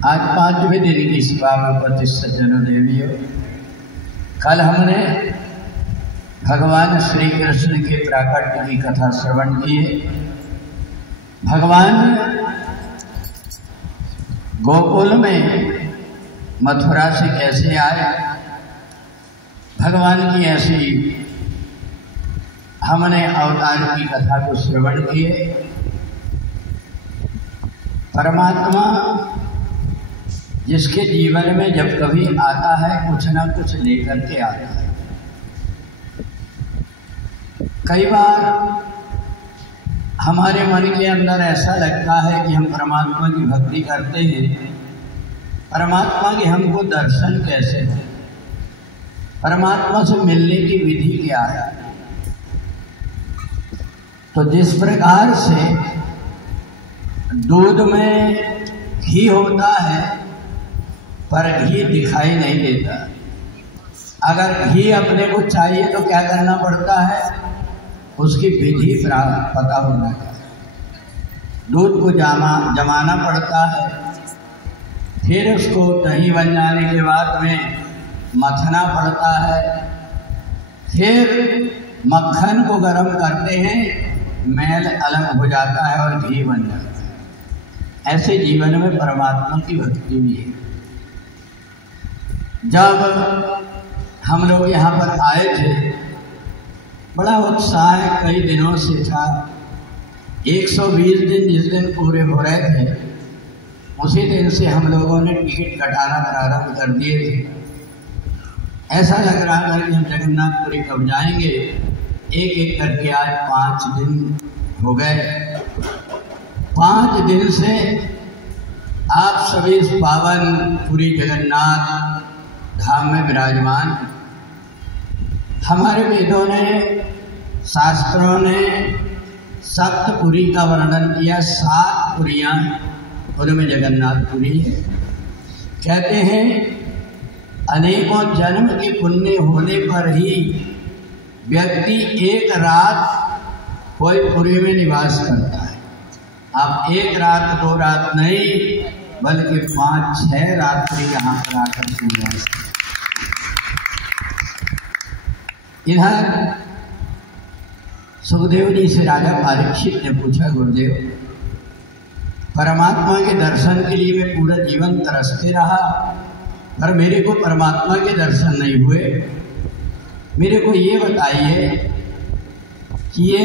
आज 5वें दिन की सभा में उपस्थित सज्जनों देवियों, कल हमने भगवान श्री कृष्ण के प्राकट्य की कथा श्रवण किए। भगवान गोकुल में मथुरा से कैसे आए, भगवान की ऐसी हमने अवतार की कथा को श्रवण किए। परमात्मा जिसके जीवन में जब कभी आता है कुछ ना कुछ लेकर के आता है। कई बार हमारे मन के अंदर ऐसा लगता है कि हम परमात्मा की भक्ति करते हैं, परमात्मा के हमको दर्शन कैसे हो, परमात्मा से मिलने की विधि क्या है। तो जिस प्रकार से दूध में घी होता है पर घी दिखाई नहीं देता, अगर घी अपने को चाहिए तो क्या करना पड़ता है, उसकी विधि पता होना चाहिए। दूध को जमाना पड़ता है, फिर उसको दही बन जाने के बाद में मथना पड़ता है, फिर मक्खन को गर्म करते हैं, मैल अलग हो जाता है और घी बन जाता है। ऐसे जीवन में परमात्मा की भक्ति भी है। जब हम लोग यहाँ पर आए थे, बड़ा उत्साह कई दिनों से था। 120 दिन जिस दिन पूरे हो रहे थे, उसी दिन से हम लोगों ने टिकट कटाना प्रारंभ कर दिए थे। ऐसा लग रहा था कि हम जगन्नाथपुरी कब जाएंगे। एक एक करके आज 5 दिन हो गए। 5 दिन से आप सभी इस पावन पुरी जगन्नाथ धाम में विराजमान। हमारे वेदों ने, शास्त्रों ने सप्तपुरी का वर्णन किया। 7 पुरियां, उनमें जगन्नाथपुरी है। कहते हैं अनेकों जन्म के पुण्य होने पर ही व्यक्ति एक रात कोई पुरी में निवास करता है। आप 1 रात 2 रात नहीं, बल्कि 5-6 रात्रि यहाँ पर आकर के निवास करते। इधर सुखदेव जी से राजा परीक्षित ने पूछा, गुरुदेव परमात्मा के दर्शन के लिए मैं पूरा जीवन तरसते रहा, पर मेरे को परमात्मा के दर्शन नहीं हुए। मेरे को ये बताइए कि ये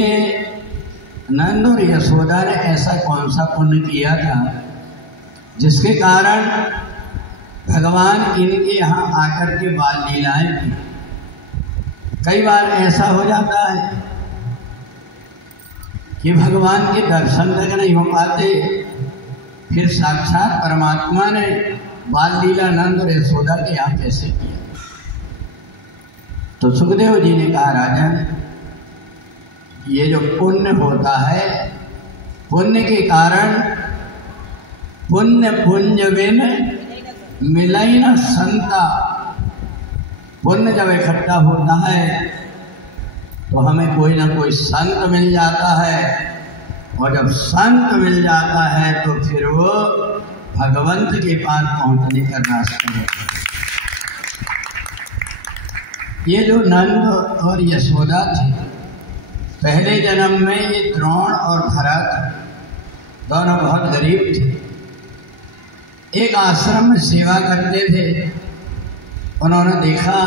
नंद और यशोदा ने ऐसा कौन सा पुण्य किया था जिसके कारण भगवान इनके यहाँ आकर के बाल लीलाएं की। कई बार ऐसा हो जाता है कि भगवान के दर्शन तक नहीं हो पाते, फिर साक्षात परमात्मा ने बाल लीला नंद और यशोदा के यहाँ कैसे किया। तो सुखदेव जी ने कहा, राजन ये जो पुण्य होता है, पुण्य के कारण पुण्य पुंज बिन मिलई न संता। पुण्य जब इकट्ठा होता है तो हमें कोई ना कोई संत मिल जाता है, और जब संत मिल जाता है तो फिर वो भगवंत के पास पहुंचने का रास्ता होता है। ये जो नंद और यशोदा थे, पहले जन्म में ये द्रोण और भरत दोनों बहुत गरीब थे। एक आश्रम में सेवा करते थे। उन्होंने देखा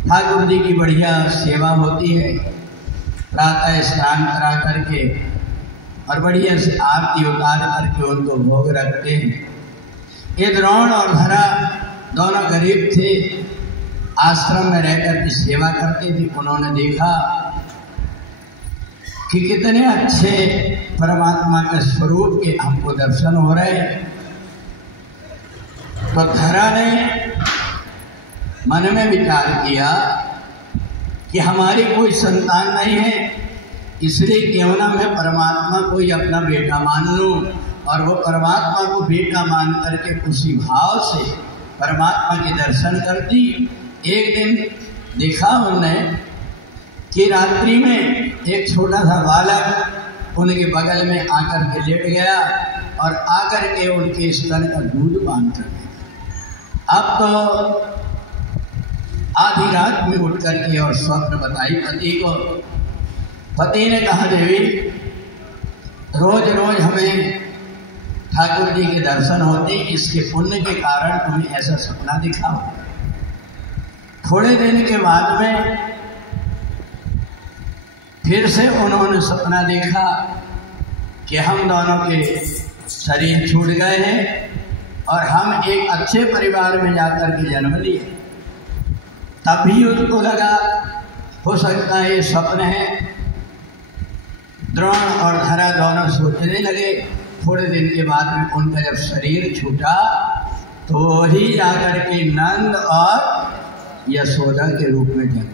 ठाकुर जी की बढ़िया सेवा होती है, प्रातः स्नान करा करके और बढ़िया से आरती उतार करके उनको भोग रखते हैं। ये द्रोण और भरत दोनों गरीब थे, आश्रम में रहकर के सेवा करते थे। उन्होंने देखा कि कितने अच्छे परमात्मा के स्वरूप के हमको दर्शन हो रहे हैं। तो धरा ने मन में विचार किया कि हमारी कोई संतान नहीं है, इसलिए क्यों ना मैं परमात्मा को ही अपना बेटा मान लूं। और वो परमात्मा को बेटा मान करके उसी भाव से परमात्मा के दर्शन करती। एक दिन देखा उन्होंने कि रात्रि में एक छोटा सा बालक उनके बगल में आकर के लेट गया और आकर के उनके स्तन का दूध पान कर लिया। अब तो आधी रात में उठ करके और स्वप्न बताई पति को। पति ने कहा, देवी रोज रोज हमें ठाकुर जी के दर्शन होते, इसके पुण्य के कारण तुम्हें ऐसा सपना दिखाओ। थोड़े दिन के बाद में फिर से उन्होंने सपना देखा कि हम दोनों के शरीर छूट गए हैं और हम एक अच्छे परिवार में जाकर के जन्म लिए। तभी उनको लगा हो सकता है ये स्वप्न है। द्रोण और धरा दोनों सोचने लगे। थोड़े दिन के बाद में उनका जब शरीर छूटा तो ही जाकर के नंद और यशोदा के रूप में जन्म।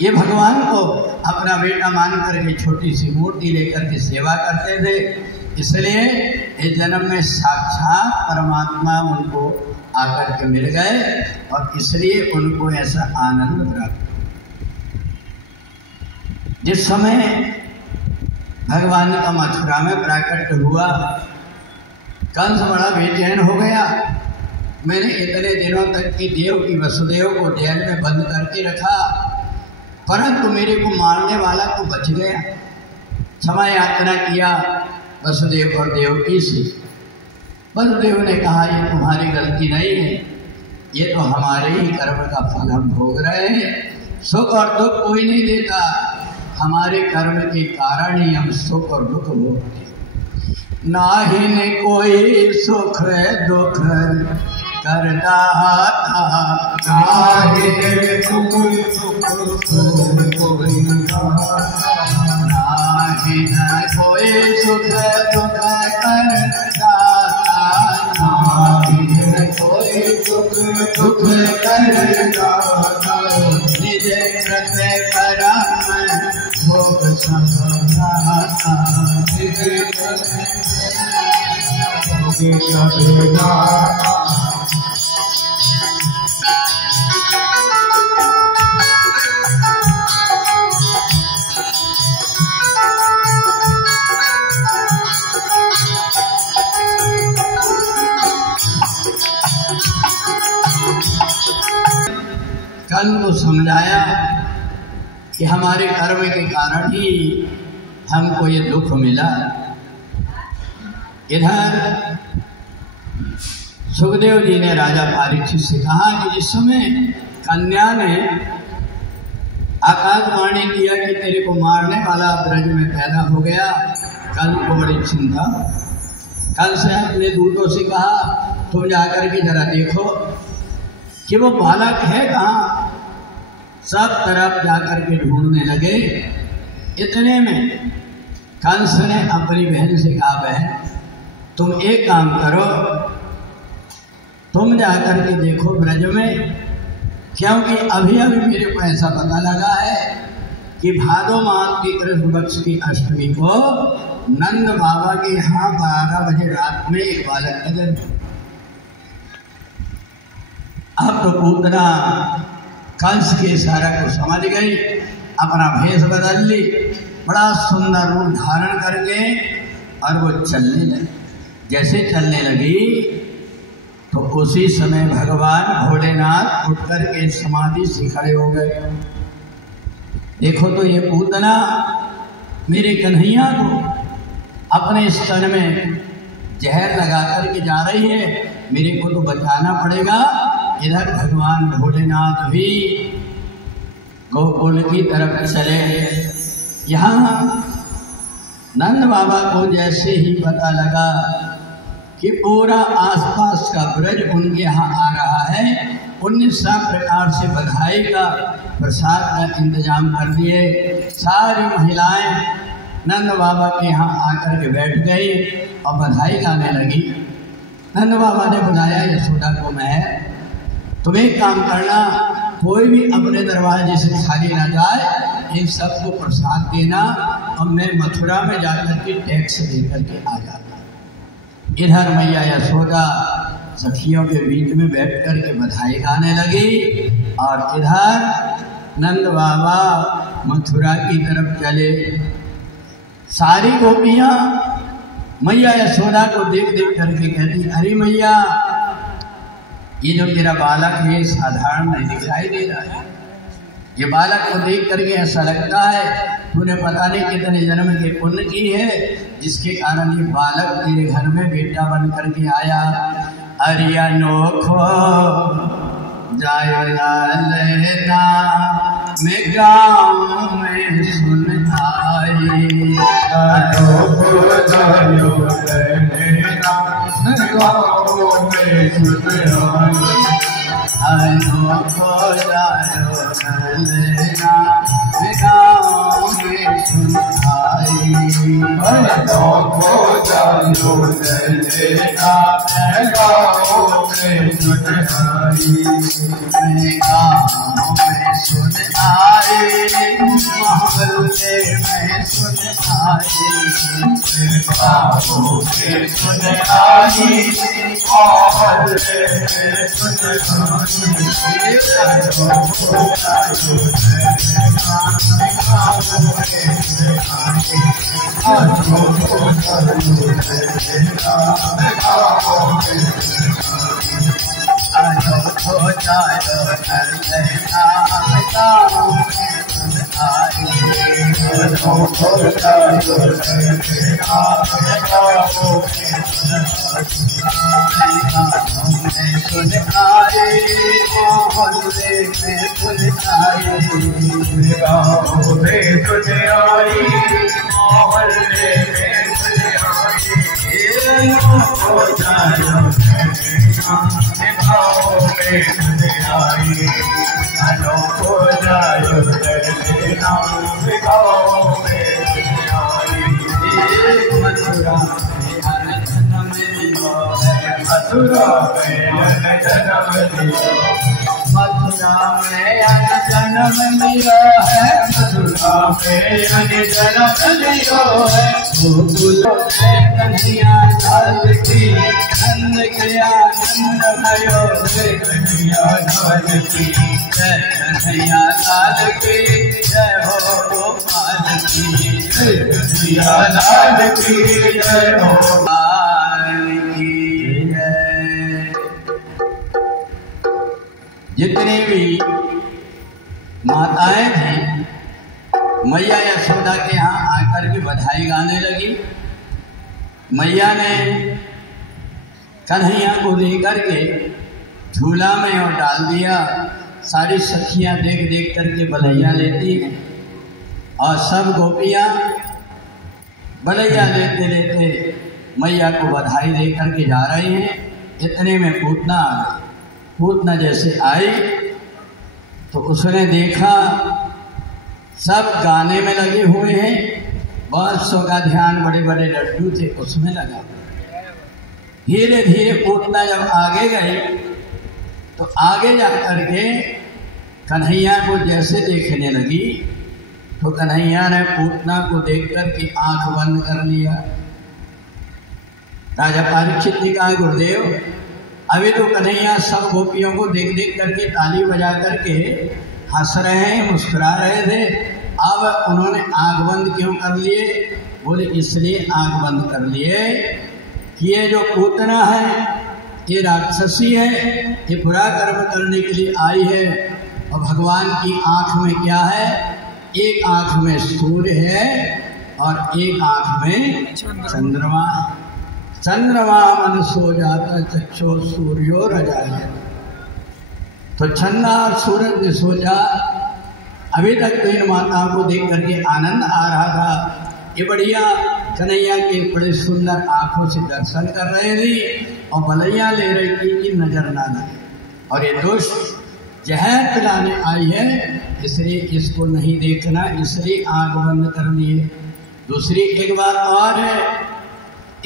ये भगवान को अपना बेटा मान करके छोटी सी मूर्ति लेकर के सेवा करते थे, इसलिए इस जन्म में साक्षात परमात्मा उनको आकर के मिल गए और इसलिए उनको ऐसा आनंद प्राप्त। जिस समय भगवान का मथुरा में प्राकट्य हुआ, कंस बड़ा बेचैन हो गया। मैंने इतने दिनों तक की देव की वसुदेव को जेल में बंद करके रखा, परंतु मेरे को मारने वाला तो बच गया। क्षमा याचना किया वसुदेव और देवकी से। वसुदेव ने कहा, ये तुम्हारी गलती नहीं है, ये तो हमारे ही कर्म का फल हम भोग रहे हैं। सुख और दुख कोई नहीं देता, हमारे कर्म के कारण ही हम सुख और दुख भोगते। नाहि ने कोई सुख दुख करता था, नाहि ने कोई सुख कोई नाहि न कोई सुख दुख करता, नाहि न कोई सुख दुख करता, निज कृत करम भोग संभाता, निज कृत भोग संभाता। कल को समझाया कि हमारे कर्म के कारण ही हमको ये दुख मिला। इधर सुखदेव जी ने राजा परीक्षित से कहा कि जिस समय कन्या ने आकाशवाणी किया कि तेरे को मारने वाला ब्रज में पैदा हो गया, कल को बड़ी चिंता। कल से अपने दूतों से कहा, तुम जाकर के जरा देखो कि वो बालक है कहाँ। सब तरफ जाकर के ढूंढने लगे। इतने में कंस ने अपनी बहन से कहा, बहन तुम एक काम करो, तुम जाकर के देखो ब्रज में, क्योंकि अभी अभी मेरे को ऐसा पता लगा है कि भादो मास की कृष्ण पक्ष की अष्टमी को नंद बाबा के यहाँ 12 बजे रात में एक बालक का जन्म। अब तो पूतना कंस के इशारा को समझ गई, अपना भेष बदल ली, बड़ा सुंदर रूप धारण करके और वो चलने लगी। जैसे चलने लगी तो उसी समय भगवान भोलेनाथ उठ कर के समाधि से खड़े हो गए। देखो तो ये पूतना मेरे कन्हैया को अपने स्तन में जहर लगा करके जा रही है, मेरे को तो बचाना पड़ेगा। इधर भगवान भोलेनाथ भी गोकुल की तरफ चले। यहाँ नंद बाबा को जैसे ही पता लगा कि पूरा आसपास का ब्रज उनके यहाँ आ रहा है, उन्होंने सब प्रकार से बधाई का प्रसाद का इंतजाम कर दिए। सारी महिलाएं नंद बाबा के यहाँ आकर के बैठ गई और बधाई गाने लगी। नंद बाबा ने बुलाया यशोदा को, मैं तुम एक काम करना, कोई भी अपने दरवाजे से खाली ना जाए, इन सबको प्रसाद देना और मैं मथुरा में जाकर के टैक्स देकर के आ जाता। इधर मैया यशोदा सखियों के बीच में बैठ कर के बधाई गाने लगी और इधर नंद बाबा मथुरा की तरफ चले। सारी गोपियाँ मैया यशोदा को देख देख करके कहती, अरे मैया, ये जो तेरा बालक है साधारण नहीं दिखाई दे रहा है। ये बालक को देख करके ऐसा लगता है तूने पता नहीं कितने जन्म के पुण्य की है, जिसके कारण ये बालक तेरे घर में बेटा बन करके आया। अरे अनोखो जायो लेना मैं गाँव में सुन आई, अनोखो जायो लेना मैं गाँव में सुन आई, अनोखो जायो लेना मैं गाँव में सुन आई, अनोखो जायो लेना मैं गाँव में सुन आई, मैं गाँव में सुन आई, मोहल्ले में सुन आई, गाँव में सुन आई, मोहल्ले में सुन आई, अनोखो जायो लेना मैं गाँव में सुन आई, अनोखो जायो लेना मैं गाँव में सुन आई, अनोखो जायो लेना मैं गाँव में सुन आई, अनोखो जायो लेना मैं गाँव में सुन आई, गाँव में सुन आई, मोहल्ले में सुन आई, गाँव में सुन आई, मोहल्ले में सुन आई, अनोखो जायो लेना मैं गाँव में सुन आई, अनोखो जायो लेना मैं गाँव में सुन आई, मथुरा में जन्म लियो है, मथुरा में जन्म लियो, मथुरा में जन्म लियो है, मथुरा में जन्म लियो है, गोकुल में कन्हैया लाल की नंद के आनंद भयो रे, कन्हैया लाल की जय कन्हैया लाल की जय हो गोपाल की, कन्हैया लाल की जय हो, गोपाल की जय। जितनी भी माताएं थी मैया यशोदा के यहाँ आकर के बधाई गाने लगी। मैया ने कन्हैया को लेकर के झूला में और डाल दिया। सारी सखियां देख देख करके बलैया लेती हैं और सब गोपियां बलैया लेते लेते मैया को बधाई दे करके जा रही हैं। इतने में पूतना आ गई। पूतना जैसे आई तो उसने देखा सब गाने में लगे हुए हैं, बहुत सौ का ध्यान बड़े बड़े लड्डू थे उसमें लगा। धीरे धीरे पूतना जब आगे गई तो आगे जा करके कन्हैया को जैसे देखने लगी तो कन्हैया ने पूतना को देख करके आंख बंद कर लिया। राजा परीक्षित ने कहा, गुरुदेव अभी तो कन्हैया सब गोपियों को देख देख करके ताली बजा करके हंस रहे हैं, मुस्कुरा रहे थे, अब उन्होंने आंख बंद क्यों कर लिए? बोले इसलिए आंख बंद कर लिए कि ये जो पूतना है ये राक्षसी है, ये बुरा कर्म करने के लिए आई है। और भगवान की आंख में क्या है? एक आंख में सूर्य है और एक आंख में चंद्रमा है। चंद्रमा मन सो जाता चक्षो सूर्यो रजाए। तो चंद्रमा और सूरज ने सोचा, अभी तक तो इन माताओं को देख करके आनंद आ रहा था, ये बढ़िया कन्हैया के बड़े सुंदर आंखों से दर्शन कर रहे थे और बलैया ले रही थी कि नजर ना लगे। और ये दुष्ट जहर पिलाने आई है, इसलिए इसको नहीं देखना, इसलिए आंख बंद कर लिए। दूसरी एक बात और है,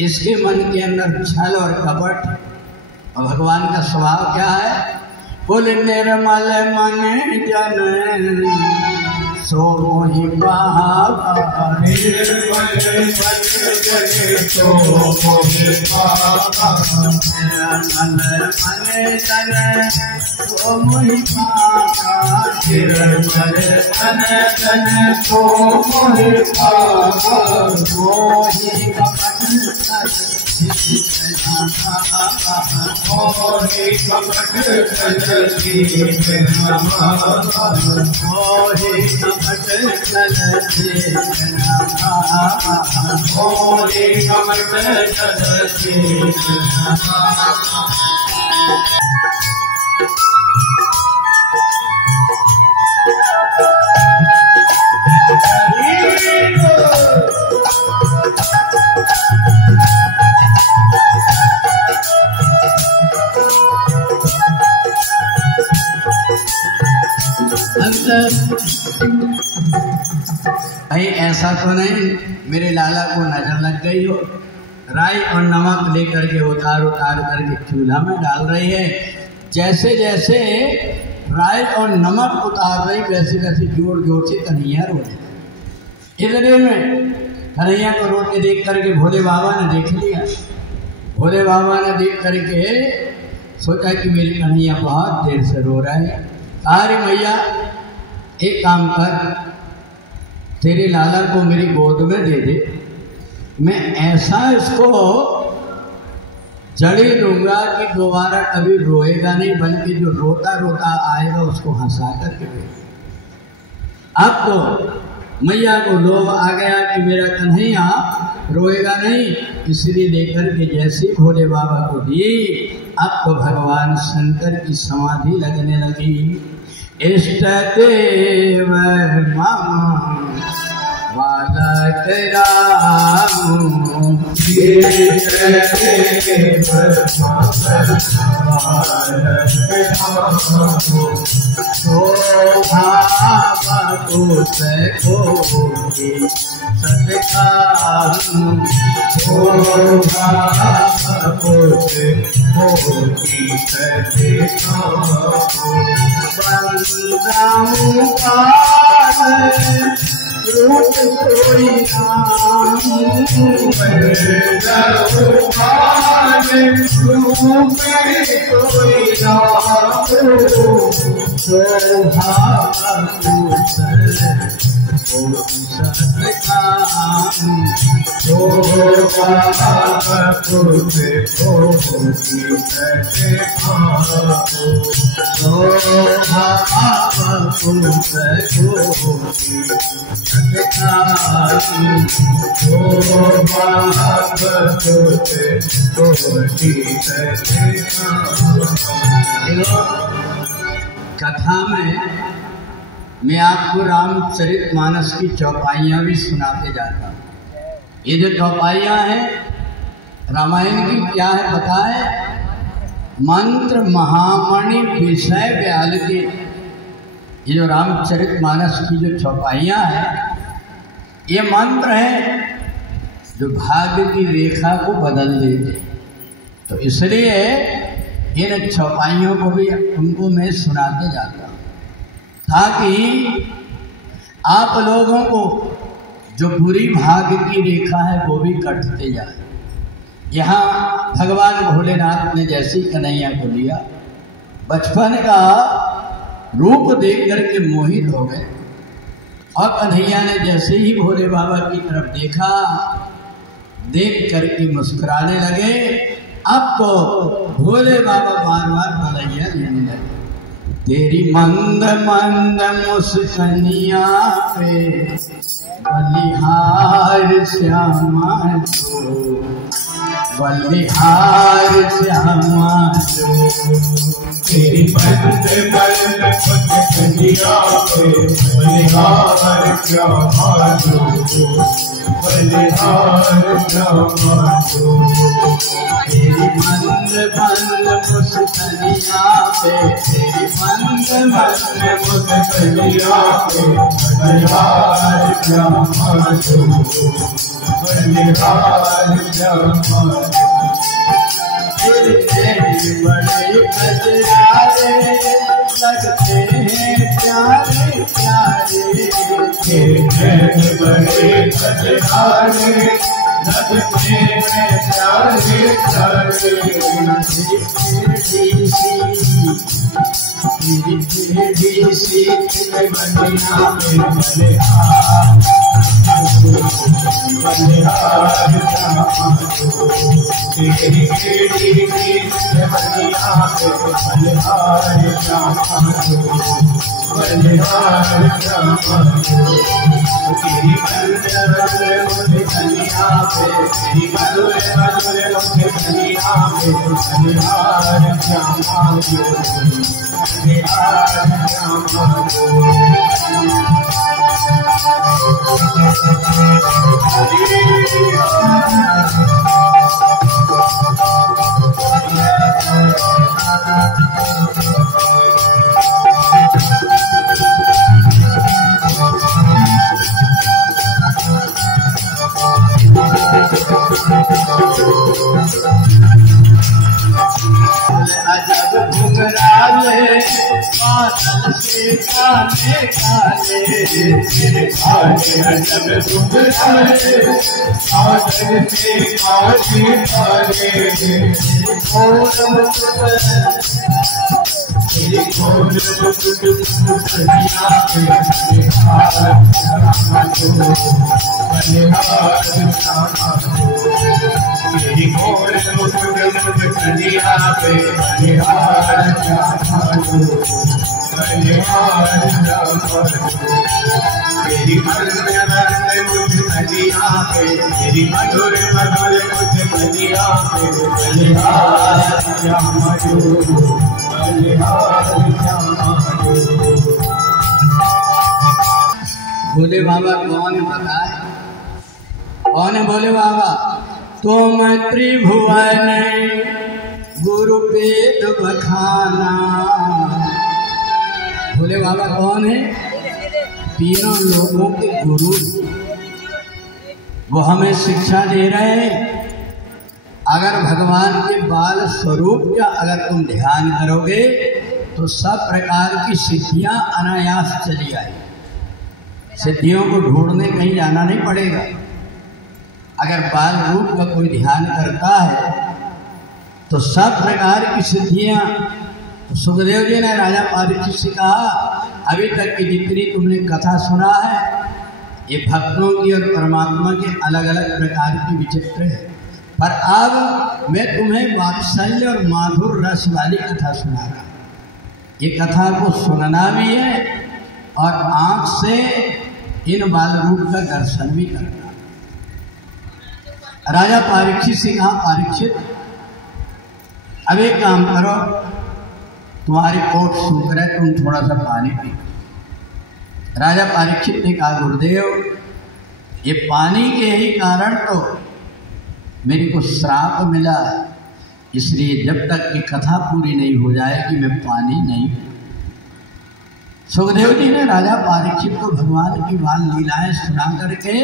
इसके मन के अंदर छल और कपट। और भगवान का स्वभाव क्या है? बोले निर्मल मन जन सो मोहि पावा, निर्मल मन जन सो मोहि पावा, निर्मल मन जन सो मोहि पावा, निर्मल मन जन सो मोहि पावा, मोहि कपट मोहि कपट चलती नमः, मोहि कपट चलती नमः, मोहि कपट चलती नमः। भाई ऐसा तो नहीं मेरे लाला को नजर लग गई हो, राई और नमक लेकर के उतार उतार करके चूल्हा में डाल रही है। जैसे जैसे राई और नमक उतार रही वैसे वैसे जोर जोर से कन्हैया रो रही। इतने में कन्हैया को रोते देख करके भोले बाबा ने देख लिया। भोले बाबा ने देख करके सोचा कि मेरी कन्हैया बहुत देर से रो रहा है। अरे मैया एक काम कर, तेरे लाला को मेरी गोद में दे दे, मैं ऐसा इसको जड़ी दूंगा कि दोबारा कभी रोएगा नहीं, बल्कि जो रोता रोता आएगा उसको हंसा करके देगा। अब तो मैया को लोभ आ गया कि मेरा कन्हैया रोएगा नहीं, इसलिए लेकर के जैसे भोले बाबा को दी, अब तो भगवान शंकर की समाधि लगने लगी। इष्ट देव मामा बालक राम, रूप कोई नाम, कोई कथा में मैं आपको रामचरितमानस की चौपाइयाँ भी सुनाते जाता हूँ। ये जो चौपाइयाँ हैं रामायण की क्या है पता है? मंत्र महामणि विषय व्याल के, ये जो रामचरितमानस की जो चौपाइयाँ हैं ये मंत्र हैं जो भाग्य की रेखा को बदल देते। तो इसलिए इन चौपाइयों को भी उनको मैं सुनाते जाता हूँ ताकि आप लोगों को जो बुरी भाग्य की रेखा है वो भी कटते जाए। यहाँ भगवान भोलेनाथ ने जैसे कन्हैया को लिया, बचपन का रूप देख करके मोहित हो गए और कन्हैया ने जैसे ही भोले बाबा की तरफ देखा, देख करके मुस्कुराने लगे। अब तो भोले बाबा बार बार बलैया लेने लगे। तेरी मंद मंद मुस्कनिया पे बलिहार श्यामा जो, बलिहार श्यामा जो, तेरी मंद मंद मुस्कनिया पे बलिहार श्यामा जो, बलिहार श्यामा जो, तेरी मंद मंद मुस्कनिया पे, तेरी मंद मंद मुस्कनिया पे बलिहार श्यामा जो, बलिहार श्यामा जो। बड़े कजरारे लगते हैं प्यारे प्यारे, बड़े बलिहारी लगते हैं प्यारे प्यारे अजब घुंघराले बादल से काले काले अजब घुंघराले बादल से काले काले मधुर मधुर भोले बाबा कौन बताए? कौन है भोले बाबा? तुम त्रिभुवन गुरु वेद बखाना। भोले बाबा कौन है? तीनों लोगों के गुरु। वो हमें शिक्षा दे रहे हैं। अगर भगवान के बाल स्वरूप का अगर तुम ध्यान करोगे तो सब प्रकार की सिद्धियां अनायास चली आएगी। सिद्धियों को ढूंढने कहीं जाना नहीं पड़ेगा। अगर बाल रूप का कोई ध्यान करता है तो सब प्रकार की सिद्धियां। तो सुखदेव जी ने राजा परीक्षित से कहा, अभी तक की जितनी तुमने कथा सुना है ये भक्तों की और परमात्मा के अलग अलग प्रकार की विचित्र है, पर अब मैं तुम्हें वात्सल्य और माधुर रस वाली कथा सुनाऊंगा। ये कथा को सुनना भी है और आंख से इन बाल रूप का दर्शन भी करना। राजा परीक्षित से कहा, परीक्षित अब एक काम करो, तुम्हारी कोट सूख रहा है, तुम थोड़ा सा पानी पी। राजा परीक्षित ने कहा, गुरुदेव ये पानी के ही कारण तो मेरे को श्राप मिला, इसलिए जब तक की कथा पूरी नहीं हो जाएगी मैं पानी नहीं पीऊंगा। सुखदेव जी ने राजा परीक्षित को भगवान की बाल लीलाएं सुना करके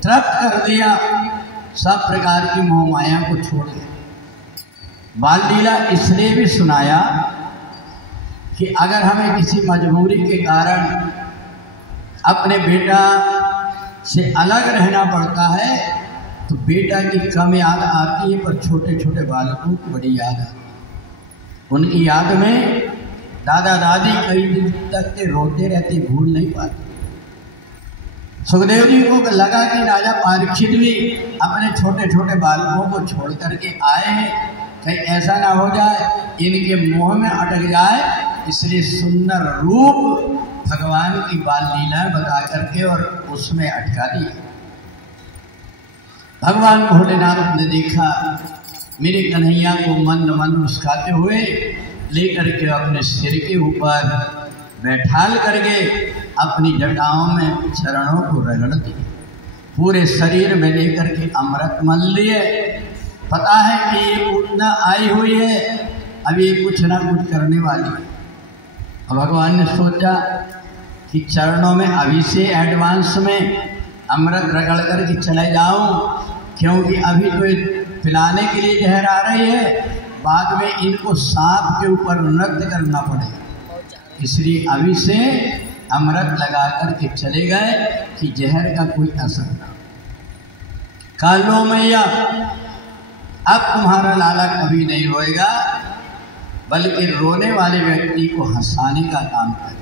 तृप्त कर दिया, सब प्रकार की मोह माया को छोड़ दिया। बाल लीला इसलिए भी सुनाया कि अगर हमें किसी मजबूरी के कारण अपने बेटा से अलग रहना पड़ता है तो बेटा की कम याद आती है, पर छोटे छोटे बालकों की बड़ी याद आती है। उनकी याद में दादा दादी कई दिन तक के रोते रहते, भूल नहीं पाते। सुखदेव जी को लगा कि राजा परीक्षित भी अपने छोटे छोटे बालकों को छोड़ करके आए हैं, कहीं ऐसा ना हो जाए इनके मोह में अटक जाए, इसलिए सुंदर रूप भगवान की बाल लीला बता करके और उसमें अटका दिया। भगवान भोलेनाथ ने देखा मेरे कन्हैया को मंद मंद मुस्काते हुए लेकर के अपने सिर के ऊपर बैठाल करके अपनी जटाओं में चरणों को रगड़ दिए, पूरे शरीर में लेकर के अमृत मल लिए। पता है कि ये पूतना आई हुई है, अब ये कुछ ना कुछ करने वाली है। और भगवान ने सोचा कि चरणों में अभी से एडवांस में अमृत रगड़ करके चले जाऊं, क्योंकि अभी तो पिलाने के लिए जहर आ रही है, बाद में इनको सांप के ऊपर नृत्य करना पड़ेगा, इसलिए अभी से अमृत लगा करके चले गए कि जहर का कोई असर ना। कालो मैया अब तुम्हारा लाला कभी नहीं रोएगा, बल्कि रोने वाले व्यक्ति को हंसाने का काम करे।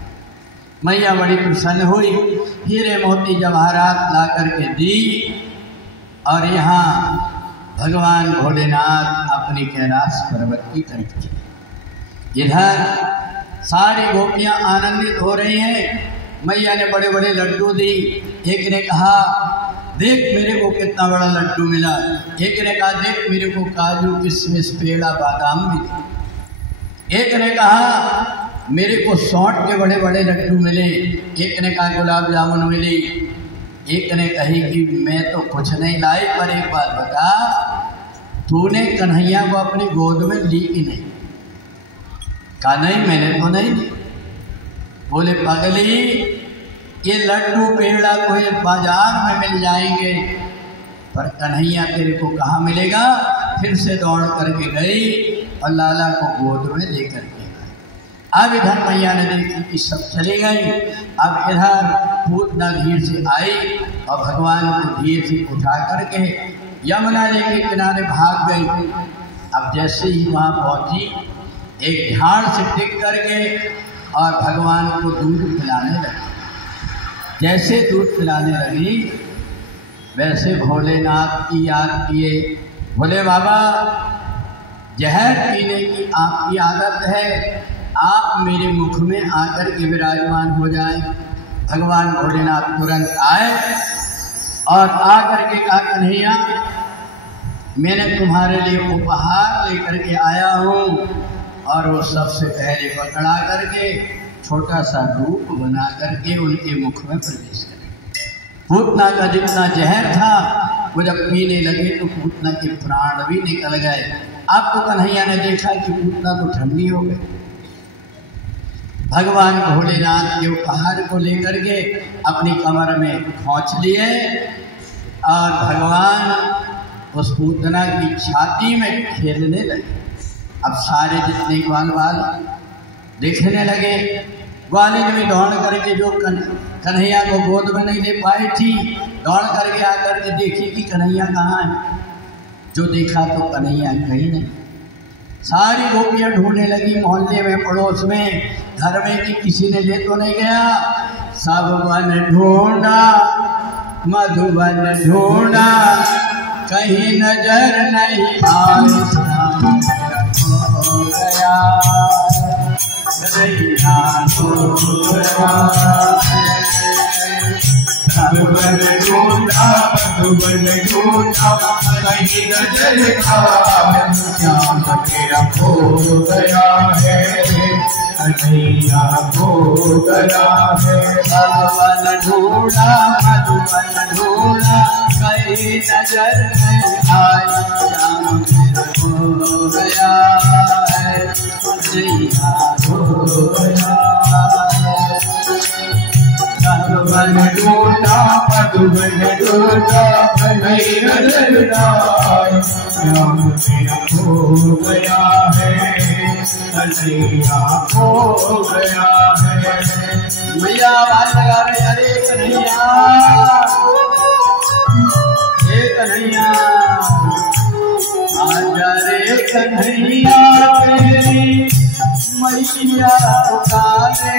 मैया बड़ी प्रसन्न हुई, हीरे मोती जवाहरात ला करके दी और यहाँ भगवान भोलेनाथ अपनी कैलाश पर्वत की तरफ चले। इधर सारी गोपियां आनंदित हो रही हैं। मैया ने बड़े बड़े लड्डू दी। एक ने कहा देख मेरे को कितना बड़ा लड्डू मिला, एक ने कहा देख मेरे को काजू किशमिश पेड़ा बादाम मिले, एक ने कहा मेरे को सौंठ के बड़े बड़े लड्डू मिले, एक ने कहा गुलाब जामुन मिली, एक ने कही कि मैं तो कुछ नहीं लाई, पर एक बात बता तूने कन्हैया को अपनी गोद में ली कि नहीं? कहा नहीं मैंने तो नहीं ली। बोले पगली ये लड्डू पेड़ा कोई बाजार में मिल जाएंगे, पर कन्हैया तेरे को कहाँ मिलेगा। फिर से दौड़ करके गई और लाला को गोद में लेकर के गई। अब इधर मैया ने देखी कि सब चली गई। अब इधर पूतना धीरे से आई और भगवान को धीरे से उठा करके यमुना जी के किनारे भाग गई। अब जैसे ही वहाँ पहुँची एक झाड़ से टिक करके और भगवान को दूध पिलाने लगी। जैसे दूध पिलाने लगी वैसे भोलेनाथ की याद किए। भोले बाबा जहर पीने की आपकी आदत है, आप मेरे मुख में आकर के विराजमान हो जाएं। भगवान भोलेनाथ तुरंत आए और आकर के कहा कन्हैया मैंने तुम्हारे लिए उपहार लेकर के आया हूँ। और वो सबसे पहले पकड़ा करके छोटा सा रूप बना करके उनके मुख में प्रवेश करे। पूतना का जितना जहर था वो जब पीने लगे तो पूतना के प्राण भी निकल गए। अब तो कन्हैया ने देखा कि पूतना तो ठंडी हो गई। भगवान भोलेनाथ के उपहार को लेकर के अपनी कमर में खौंच लिए और भगवान उस पूतना की छाती में खेलने लगे। अब सारे जितने ग्वाल वाल देखने लगे। ग्वालिन भी दौड़ करके जो कन्हैया को गोद में नहीं ले पाई थी दौड़ करके आकर के देखी कि कन्हैया कहाँ है। जो देखा तो कन्हैया कहीं नहीं। सारी गोपियां ढूंढने लगी मोहल्ले में, पड़ोस में, घर में कि किसी ने ले तो नहीं गया। सब वन ढूंढा मधुबन ढूंढा कहीं नजर नहीं आई। हो गया कन्हैया हो गया। मधुबन ढूंढा मधुबन ढूंढा कहीं नजर श्याम तेरा हो गया है कन्हैया हो गया है। मधुबन ढूंढा मधुबन ढूंढा कहीं नजर नहीं आई। श्याम तेरा हो गया है कन्हैया हो गया। मधुबन ढूंढा मधुबन ढूंढा कहीं नजर आई। श्याम तेरा हो गया है कन्हैया हो गया है। मैया आवाज लगा रहे अरे कन्हैया हे कन्हैया आजा रे कन्हैया तेरी मैया पुकारे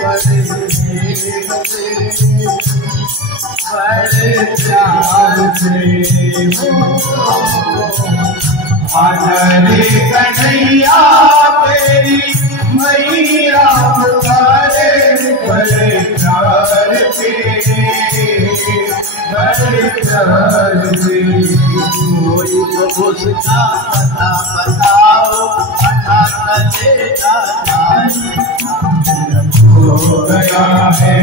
बड़े प्यार से आजा रे कन्हैया तेरी मैया पुकारे बड़े प्यार से बड़े प्यार से। कोई तो उसका पता बताओ अठा हो गया है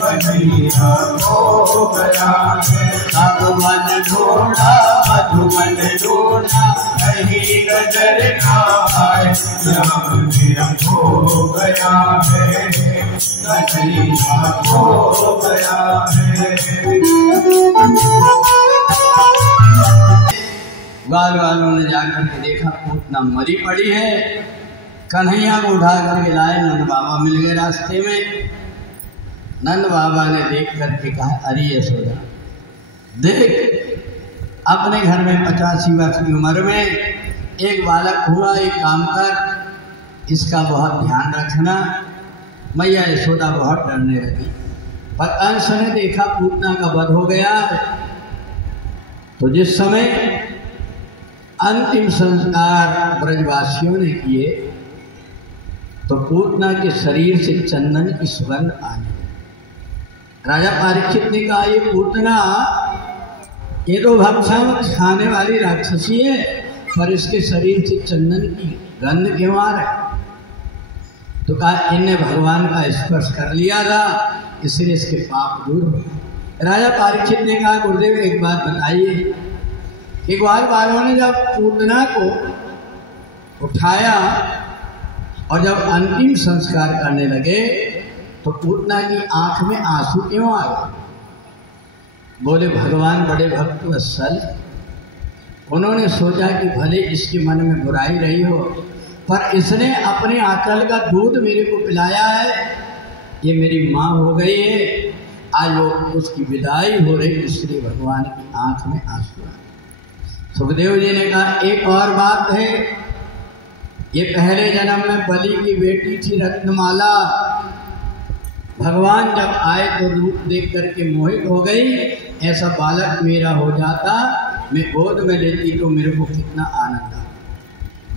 कन्हैया हो गया है। मधुबन ढूंढा मधुबन ढूंढा कहीं नजर ना आए। श्याम तेरा हो गया है कन्हैया हो गया है। ग्वाल वालों ने जाकर के देखा पूतना मरी पड़ी है। कन्हैया को उठा करके लाए। नंद बाबा मिल गए रास्ते में। नंद बाबा ने देख करके कहा, अरे यशोदा देख, अपने घर में 85 वर्ष की उम्र में एक बालक हुआ, एक काम कर, इसका बहुत ध्यान रखना। मैया यशोदा बहुत डरने लगी। पर कंस ने देखा पूतना का वध हो गया, तो जिस समय अंतिम संस्कार ब्रजवासियों ने किए तो पूतना के शरीर से चंदन की सुगंध आने। राजा परीक्षित ने कहा, ये पूतना ये तो भक्षण खाने वाली राक्षसी है, पर इसके शरीर से चंदन की गंध क्यों आ रहा है? तो कहा, इनने भगवान का स्पर्श कर लिया था, इसलिए इसके पाप दूर हो गए। राजा परीक्षित ने कहा, गुरुदेव एक बात बताइए कि ग्वाल बालों ने जब पूतना को उठाया और जब अंतिम संस्कार करने लगे तो पूतना की आंख में आंसू क्यों आ गए? बोले, भगवान बड़े भक्त वत्सल, उन्होंने सोचा कि भले इसके मन में बुराई रही हो, पर इसने अपने आंचल का दूध मेरे को पिलाया है, ये मेरी माँ हो गई है, आज वो उसकी विदाई हो रही, इसलिए भगवान की आंख में आंसू आ। सुखदेव जी ने कहा, एक और बात है, ये पहले जन्म में बलि की बेटी थी रत्नमाला, भगवान जब आए तो रूप देख करके मोहित हो गई, ऐसा बालक मेरा हो जाता, मैं गोद में लेती तो मेरे को कितना आनंद आता।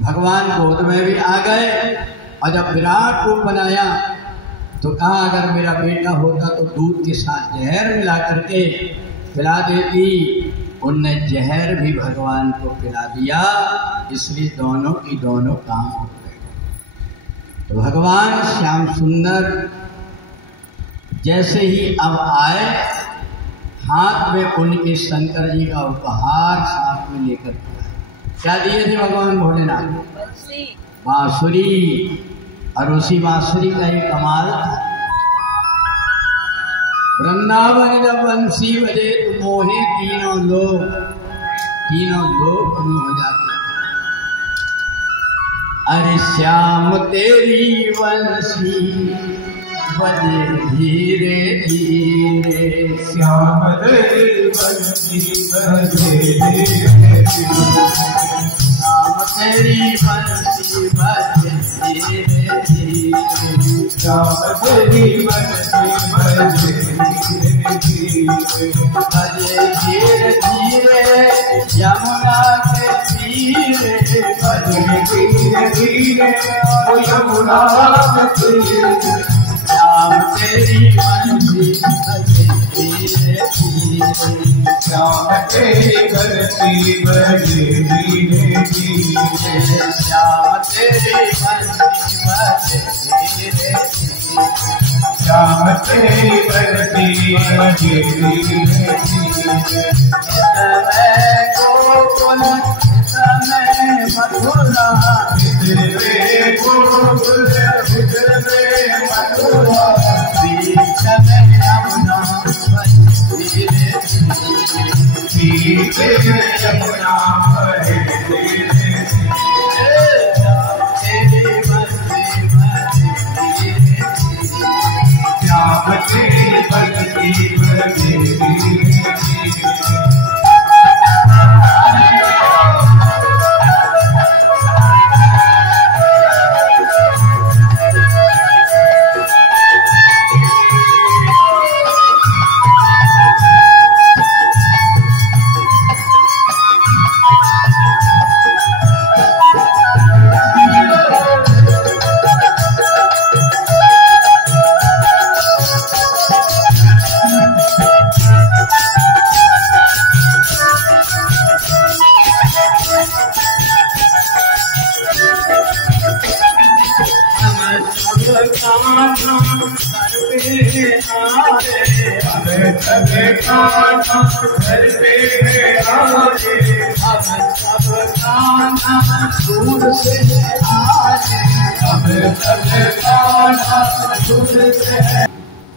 भगवान गोद में भी आ गए और जब विराट रूप बनाया तो कहा, अगर मेरा बेटा होता तो दूध के साथ जहर मिला करके पिला देती। उनने जहर भी भगवान को पिला दिया, इसलिए दोनों की दोनों काम हो गए। तो भगवान श्याम सुंदर जैसे ही अब आए, हाथ में उनके शंकर जी का उपहार साथ में लेकर आए। क्या दिए थे भगवान भोलेनाथ? बांसुरी। और उसी बांसुरी का एक कमाल था, वृंदावन जब बंसी बजे तो मोहे तीनों लोग हो जाते। अरे श्याम तेरी बंसी बजे धीरे धीरे, श्याम तेरी बंसी बजे धीरे, श्याम तेरी बंसी बजे धीरे धीरे, श्याम तेरी बंसी बजे बजे धीरे धीरे, यमुना के तीरे, बजे धीरे धीरे, ओ यमुना के तीरे, श्याम तेरी बंसी बजे धीरे धीरे, श्याम तेरी बंसी बजे धीरे धीरे, श्याम तेरी बंसी बजे धीरे धीरे, श्याम तेरी बंसी बजे धीरे धीरे, समय गोकुल समय मथुरा, इधरे गोकुल इधरे मथुरा, बीच में यमुना बहे धीरे धीरे, यमुना बहे धीरे धीरे, श्याम तेरी बंसी बजे धीरे धीरे, श्याम तेरी बंसी बजे धीरे धीरे।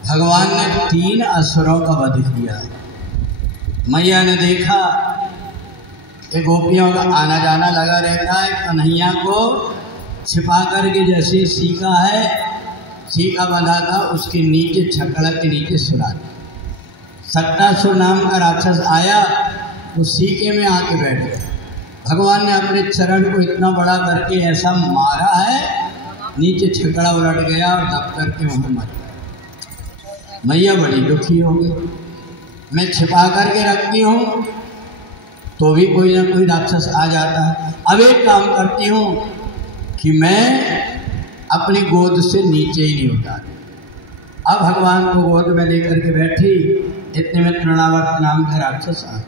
भगवान ने 3 असुरों का वध किया। मैया ने देखा कि गोपियों का आना जाना लगा रहता है, कन्हैया को छिपा करके जैसे सीखा है, सीका बंधा था, उसके नीचे छकड़ा के नीचे सुला था। सक्टासुर नाम का राक्षस आया, वो सीके में आके बैठ गया। भगवान ने अपने चरण को इतना बड़ा करके ऐसा मारा है, नीचे छकड़ा उलट गया और दब करके वहाँ मर गया। मैया बड़ी दुखी हो गई। मैं छिपा करके रखती हूँ तो भी कोई ना कोई राक्षस आ जाता है। अब एक काम करती हूँ कि मैं अपनी गोद से नीचे ही नहीं उतारती। अब भगवान को गोद में लेकर के बैठी, इतने में तृणावर्त नाम का राक्षस आ गया।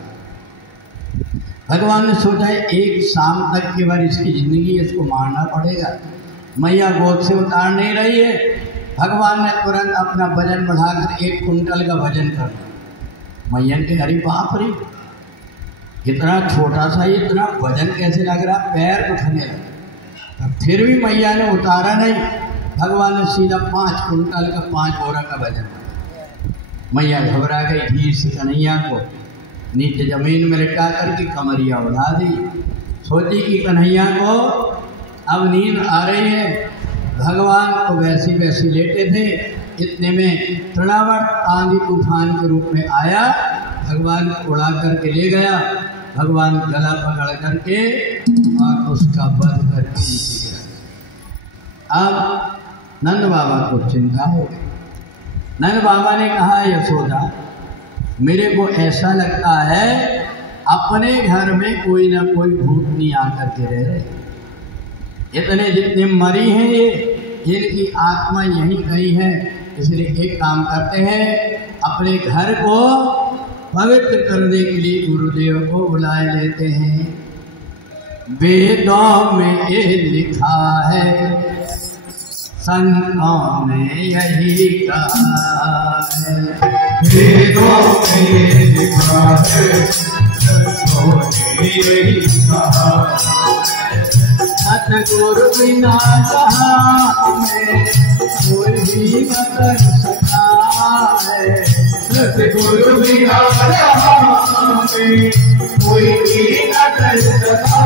भगवान ने सोचा एक शाम तक के बाद इसकी जिंदगी, इसको मारना पड़ेगा। मैया गोद से उतार नहीं रही है। भगवान ने तुरंत अपना वजन बढ़ाकर 1 कुंटल का वजन कर दिया। मैया के अरे बाप रे, इतना छोटा सा इतना वजन कैसे लग रहा, पैर उठने लगे। फिर भी मैया ने उतारा नहीं। भगवान ने सीधा 5 कुंटल का 5 बोरा का वजन किया। मैया घबरा गई, धीरे से कन्हैया को नीचे जमीन में लिटा करके कमरिया उड़ा दी। सोची कि कन्हैया को अब नींद आ रही है। भगवान को वैसी वैसी लेटे थे, इतने में तृणावर्त आंधी तूफान के रूप में आया, भगवान को उड़ा करके ले गया। भगवान गला पकड़ करके और उसका वध करके नीचे गिरा। अब नंद बाबा को चिंता हो गई। नंद बाबा ने कहा, यशोदा मेरे को ऐसा लगता है अपने घर में कोई ना कोई भूतनी आकर के रह रहे। इतने जितने मरी हैं ये, इनकी आत्मा यहीं कहीं है। इसलिए एक काम करते हैं, अपने घर को पवित्र करने के लिए गुरुदेव को बुलाए लेते हैं। वेदों में ये लिखा है, संतों ने यही कहा है। वेदों में ये लिखा है, संतों ने यही कहा है। सतगुरु बिना जहाँ में कोई भी न कर सका है। सतगुरु बिना जहाँ में कोई भी न कर सका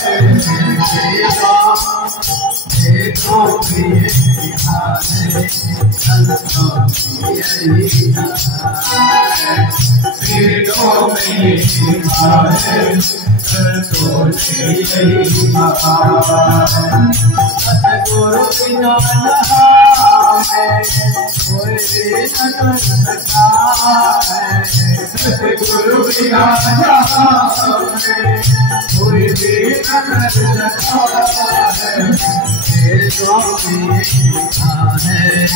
है। वेदों में ये लिखा है, संतों ने यही कहा है। वेदों में ये लिखा है, संतों ने यही कहा है। सतगुरु बिना जहाँ में कोई भी न कर सका है। सतगुरु बिना जहाँ में कोई भी न कर सका है। वेदों में लिखा है,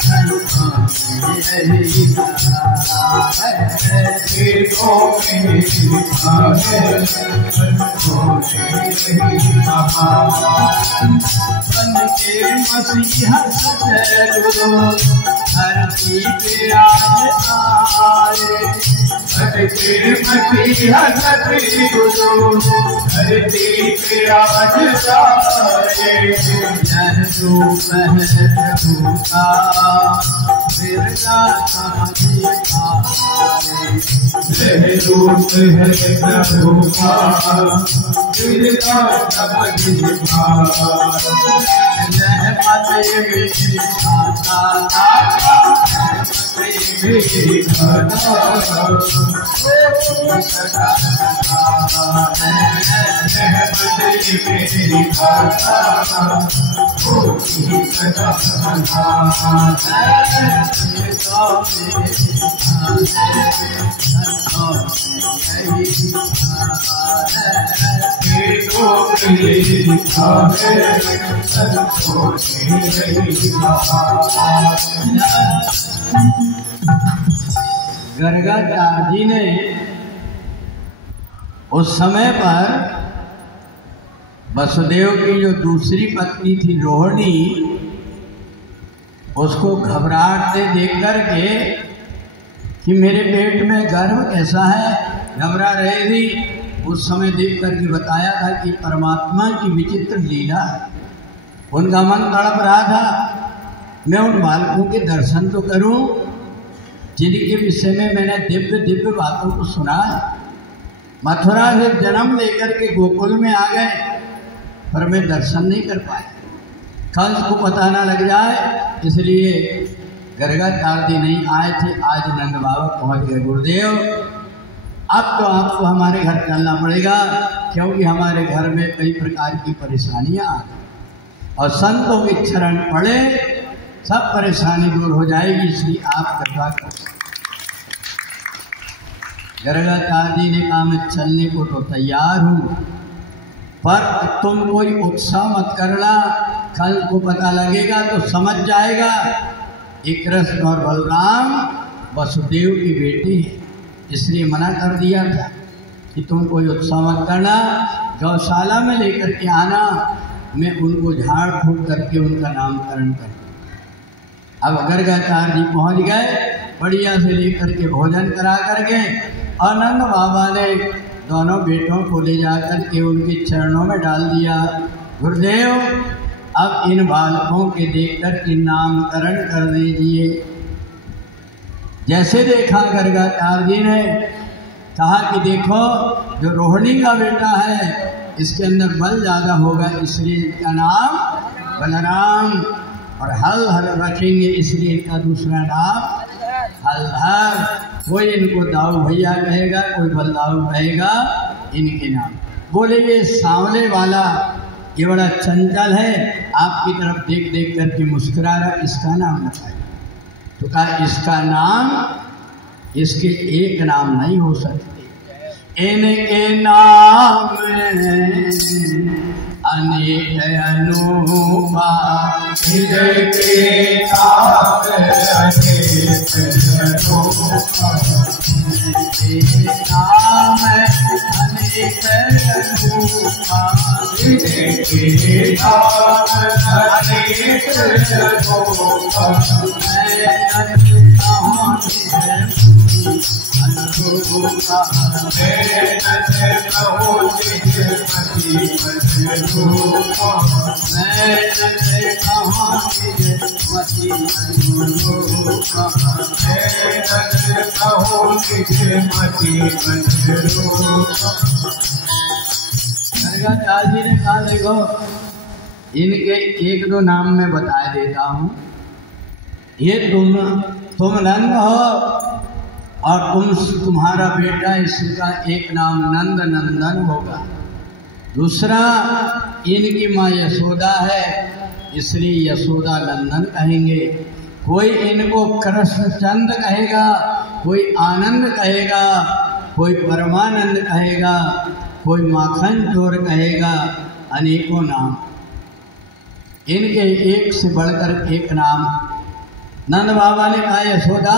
संतों ने यही कहा है। वेदों में लिखा है, संतों ने यही कहा है। बन के मसीहा सतगुरु धरती पे आज आए। बन के मसीहा सतगुरु धरती पे आज आए। यह रूप है प्रभु का, बिरला साधे पाए। यह रूप है प्रभु का, बिरला समझ पाए। यह पते मेरी छाता, मेरी घटा मेरी घटा गर्गाचार्य जी ने उस समय पर वसुदेव की जो दूसरी पत्नी थी रोहिणी, उसको घबराहट से देख करके कि मेरे पेट में गर्भ कैसा है, घबरा रही थी। उस समय देख करके बताया था कि परमात्मा की विचित्र लीला है। उनका मन तड़प रहा था, मैं उन बालकों के दर्शन तो करूं जिनके विषय में मैंने दिव्य दिव्य बातों को सुना है। मथुरा से जन्म लेकर के गोकुल में आ गए, पर मैं दर्शन नहीं कर पाया। कंस को पता ना लग जाए, इसलिए गर्गत आरती नहीं आए थे। आज नंद बाबा पहुंच गए। गुरुदेव अब तो आपको हमारे घर चलना पड़ेगा, क्योंकि हमारे घर में कई प्रकार की परेशानियां आ गई और संतों के चरण पड़े सब परेशानी दूर हो जाएगी, इसलिए आप कृपा करें। गर्गतार जी ने कहा मैं चलने को तो तैयार हूँ, पर तुम कोई उत्साह मत करना, कल को पता लगेगा तो समझ जाएगा कि कृष्ण और बलराम वसुदेव की बेटी है, इसलिए मना कर दिया था कि तुम कोई उत्साह मत करना, गौशाला में लेकर के आना, मैं उनको झाड़ फूक करके उनका नामकरण कर। अब गर्गतार जी पहुँच गए, बढ़िया से लेकर के भोजन करा करके आनंद बाबा ने दोनों बेटों को ले जाकर के उनके चरणों में डाल दिया। गुरुदेव अब इन बालकों के देखकर के नामकरण कर दीजिए। जैसे देखा गर्गतार जी ने कहा कि देखो जो रोहिणी का बेटा है इसके अंदर बल ज़्यादा होगा, इसलिए इसका नाम बलराम, और हल हर रखेंगे इसलिए इनका दूसरा नाम हलधर। कोई इनको दाऊ भैया कहेगा, कोई बलदाऊ कहेगा, इनके नाम। बोले ये सांवले वाला ये बड़ा चंचल है, आपकी तरफ देख देख करके मुस्कुरा रहा, इसका नाम बताइए। तो कहा इसका नाम, इसके एक नाम नहीं हो सकते, इनके नाम अनेक अनूपा, इनके नाम अनेक अनूपा, इनके नाम अनेक अनूपा, इनके नाम अनेक अनूपा, गर्गतार जी ने कहा देखो इनके एक दो नाम मैं बता देता हूँ। ये तुम नंद हो और तुम्हारा बेटा, इसका एक नाम नंद नंदन होगा। दूसरा इनकी माँ यशोदा है, इसलिए यशोदा नंदन कहेंगे। कोई इनको कृष्णचंद कहेगा, कोई आनंद कहेगा, कोई परमानंद कहेगा, कोई माखन चोर कहेगा, अनेकों नाम। इनके एक से बढ़कर एक नाम। नंद बाबा ने कहा यशोदा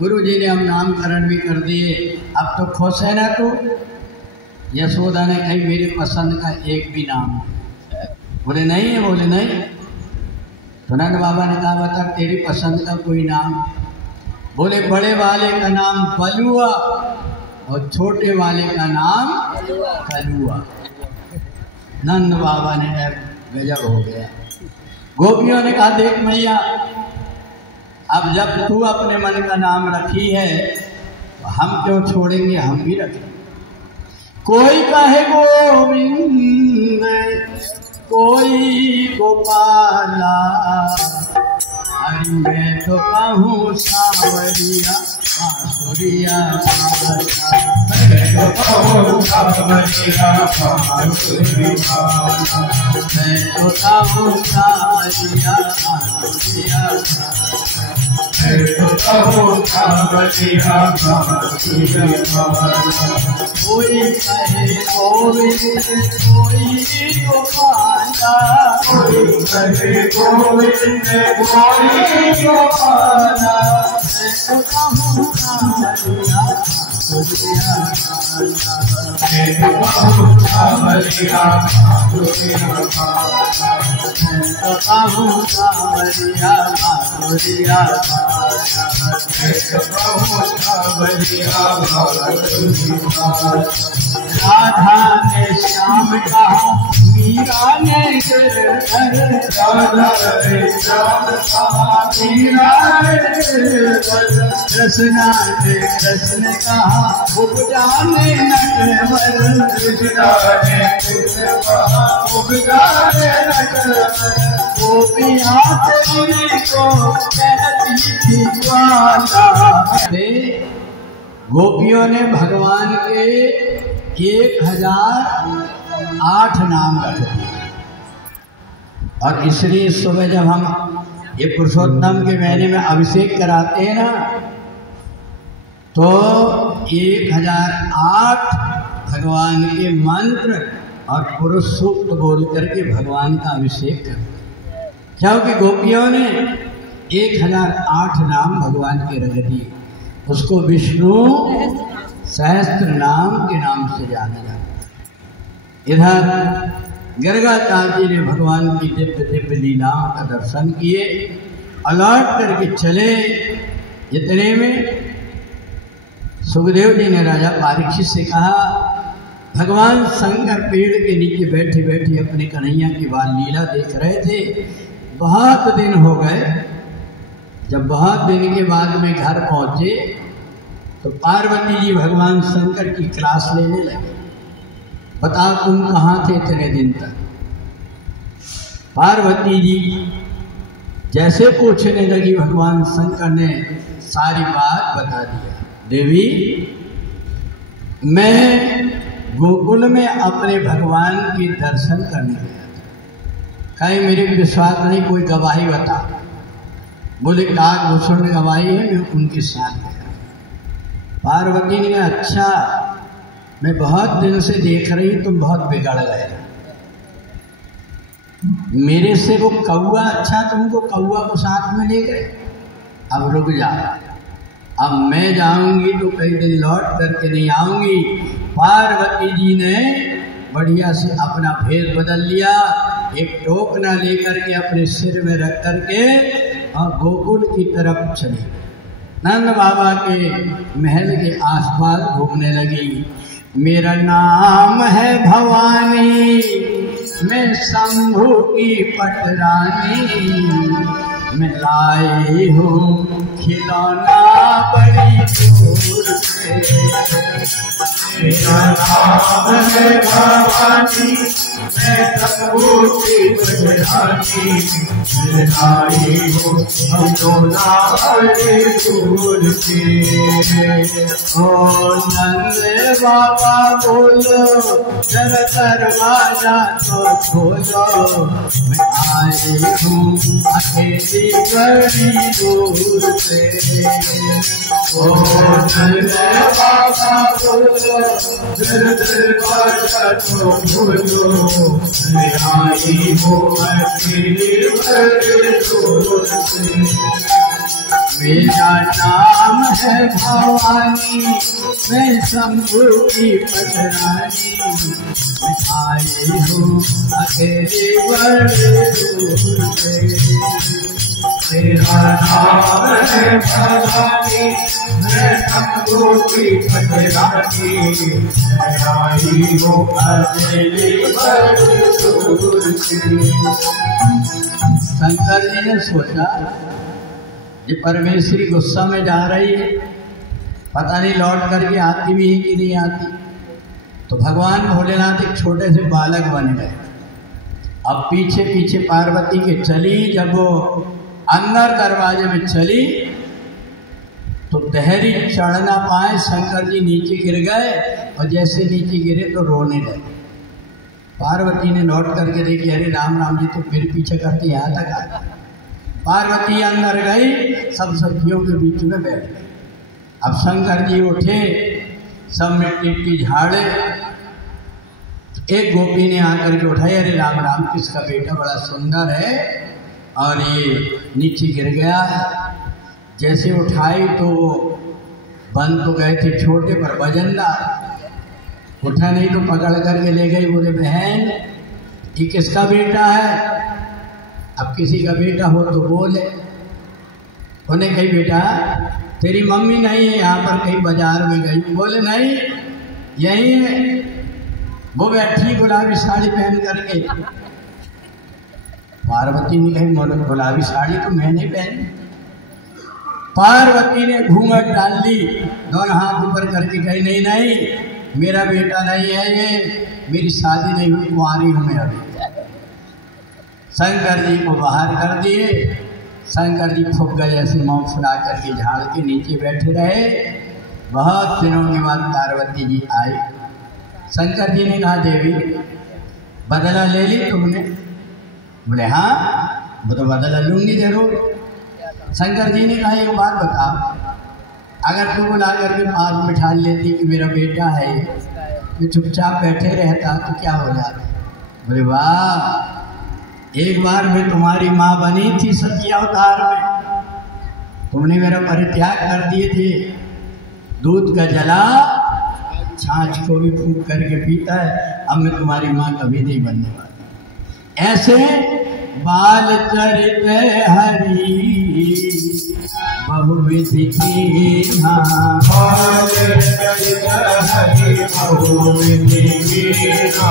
गुरु जी ने हम नामकरण भी कर दिए, अब तो खुश है ना तू? यशोदा ने कही मेरे पसंद का एक भी नाम। बोले नहीं है, बोले नहीं। तो नंद बाबा ने कहा बता तेरी पसंद का कोई नाम। बोले बड़े वाले का नाम बलुआ और छोटे वाले का नाम कलुआ। नंद बाबा ने गजब हो गया। गोपियों ने कहा देख मैया, अब जब तू अपने मन का नाम रखी है तो हम क्यों छोड़ेंगे, हम भी रखें। कोई कहे गोविंद, कोई गोपाला, अरे मैं तो कहूँ सांवरिया बांसुरिया, मैं तो कहूँ सांवरिया बांसुरिया, मैं तो कहूँ सांवरिया बांसुरिया, मैं तो कहूँ सांवरिया बांसुरिया। कोई कहे गोविंद, कोई गोपाला, कोई कहे गोविंद, कोई गोपाला, मैं तो कहूँ सांवरिया बांसुरिया, मैं तो कहूँ सांवरिया बांसुरिया, मैं तो कहूँ सांवरिया बांसुरिया, मैं तो कहूँ सांवरिया बांसुरिया। राधा ने श्याम कहा, मीरा ने गिरधर, राधा ने श्याम कहा, मीरा ने गिरधर, कृष्णा ने कृष्ण कहा, उपजा ने नटवर, कृष्णा ने कृष्ण कहा, उपजा ने नटवर, गोपियाँ तेरी को कहती थी ग्वाला। गोपियों ने भगवान के 1008 नाम रख दिए। और इसलिए सुबह जब हम ये पुरुषोत्तम के महीने में अभिषेक कराते हैं ना, तो 1008 भगवान के मंत्र और पुरुष सूक्त बोल करके भगवान का अभिषेक करते, क्योंकि गोपियों ने 1008 नाम भगवान के रख दिए। उसको विष्णु सहस्त्र नाम के नाम से जाना जाता है। इधर गर्गाचार्य जी ने भगवान की दिव्य दिव्य लीलाओं का दर्शन किए, अलौट करके चले। इतने में सुखदेव जी ने राजा परीक्षित से कहा, भगवान शंकर पेड़ के नीचे बैठे बैठे अपने कन्हैया की बाल लीला देख रहे थे। बहुत दिन हो गए। जब बहुत दिन के बाद में घर पहुंचे तो पार्वती जी भगवान शंकर की क्लास लेने लगे। बताओ तुम कहाँ थे इतने दिन तक? पार्वती जी जैसे पूछने लगी, भगवान शंकर ने सारी बात बता दिया। देवी, मैं गोकुल में अपने भगवान के दर्शन करने गया था। कहीं मेरे विश्वास नहीं, कोई गवाही बता। बोले काकभूषण गवाही है, मैं उनके साथ गया। पार्वती ने कहा, अच्छा, मैं बहुत दिन से देख रही, तुम बहुत बिगड़ गए। मेरे से वो कौआ अच्छा, तुमको कौआ को साथ में ले गए। अब रुक जा, अब मैं जाऊंगी तो कई दिन लौट करके नहीं आऊंगी। पार्वती जी ने बढ़िया से अपना भेष बदल लिया, एक टोकना लेकर के अपने सिर में रख करके और गोकुल की तरफ चली। नंद बाबा के महल के आसपास घूमने लगी। मेरा नाम है भवानी, मैं शंभू की पटरानी, मैं लाई हूँ खिलौना बड़ी दूर से। मेरा नाम है भवानी, मैं शंभू की पटरानी, मैं लाई हूँ खिलौना बड़ी दूर से। ओ नंद बाबा बोलो, जरा दरवाजा तो खोलो, मैं आई हूँ अकेली बड़ी दूर से। ओ नंद बाबा बोलो, जरा दरवाजा तो खोलो, मैं आई हूँ अकेली बड़ी दूर से। मेरा नाम है भवानी, मैं शंभू की पटरानी, मैं आई हूँ अकेली बड़ी दूर से। मेरा नाम है भवानी, मैं शंभू की पटरानी, मैं आई हूँ अकेली बड़ी दूर से। शंकर जी ने सोचा, ये परमेश्वरी गुस्सा में जा रही है, पता नहीं लौट करके आती भी है कि नहीं आती। तो भगवान भोलेनाथ एक छोटे से बालक बन गए। अब पीछे पीछे पार्वती के चली। जब वो अंदर दरवाजे में चली तो देहरी चढ़ ना पाए, शंकर जी नीचे गिर गए और जैसे नीचे गिरे तो रोने लगे। पार्वती ने लौट करके देखी, अरे राम राम जी तो फिर पीछे करते यहाँ तक आ। पार्वती अंदर गई, सब सखियों के बीच में बैठ गई। अब शंकर जी उठे, सब मिट्टी झाड़े। एक गोपी ने आकर के उठाई, अरे राम राम, किसका बेटा बड़ा सुंदर है और ये नीचे गिर गया है। जैसे उठाई तो बन तो गए थे छोटे पर वजनदार, उठा नहीं तो पकड़ करके ले गई। बोले बहन, ये किसका बेटा है? अब किसी का बेटा हो तो बोले। उन्हें कही, बेटा तेरी मम्मी नहीं है, यहाँ पर कहीं बाजार में गई। बोले नहीं, यही है, वो बैठी गुलाबी साड़ी पहन करके। पार्वती ने कही, गुलाबी साड़ी तो मैंने पहनी। पार्वती ने घूंघट डाल दी, दोनों हाथ ऊपर करके कही, नहीं नहीं, मेरा बेटा नहीं है ये, मेरी शादी नहीं हुई, कुंवारी हूँ मैं अभी। शंकर जी को बाहर कर दिए। शंकर जी फुग्गा जैसे मुँह फुला करके झाड़ के नीचे बैठे रहे। बहुत दिनों के बाद पार्वती जी आई। शंकर जी ने कहा, देवी बदला ले ली तुमने? बोले हाँ, वो तो बदला लूंगी जरूर। शंकर जी ने कहा, एक बात बता, अगर तू बुला करके पास बिठा लेती कि मेरा बेटा है, ये चुपचाप बैठे रहता तो क्या हो जाता? बोले वाह, एक बार मैं तुम्हारी माँ बनी थी सती अवतार में, तुमने मेरा परित्याग कर दिए थे। दूध का जला छाछ को भी फूंक करके पीता है। अब मैं तुम्हारी माँ कभी नहीं बनने वाली। ऐसे बाल चरित हरी बहुविधि कीन्हा, बाल चरित हरि बहुविधि कीन्हा,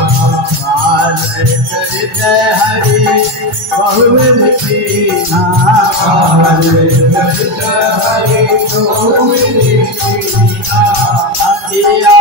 बाल चरित हरि बहुविधि कीन्हा, बाल चरित हरि बहुविधि कीन्हा, अतिया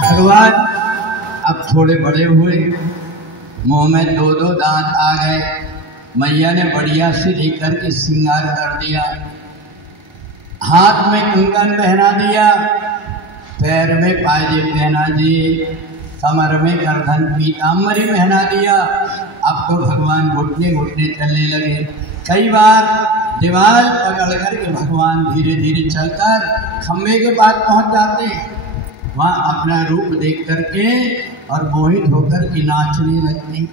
भगवान अब थोड़े बड़े हुए, मुंह में दो दो दांत आ गए। मैया ने बढ़िया से लेकर के श्रृंगार कर दिया, हाथ में कंगन पहना दिया, पैर में पायजे पहना दिए, कमर में गर्दन पीताम्बरी पहना दिया। अब तो भगवान घुटने घुटने चलने लगे। कई बार दीवार पकड़ करके भगवान धीरे धीरे चलकर खम्भे के पास पहुंच जाते हैं। वहाँ अपना रूप देख करके और मोहित होकर के नाचने लगते।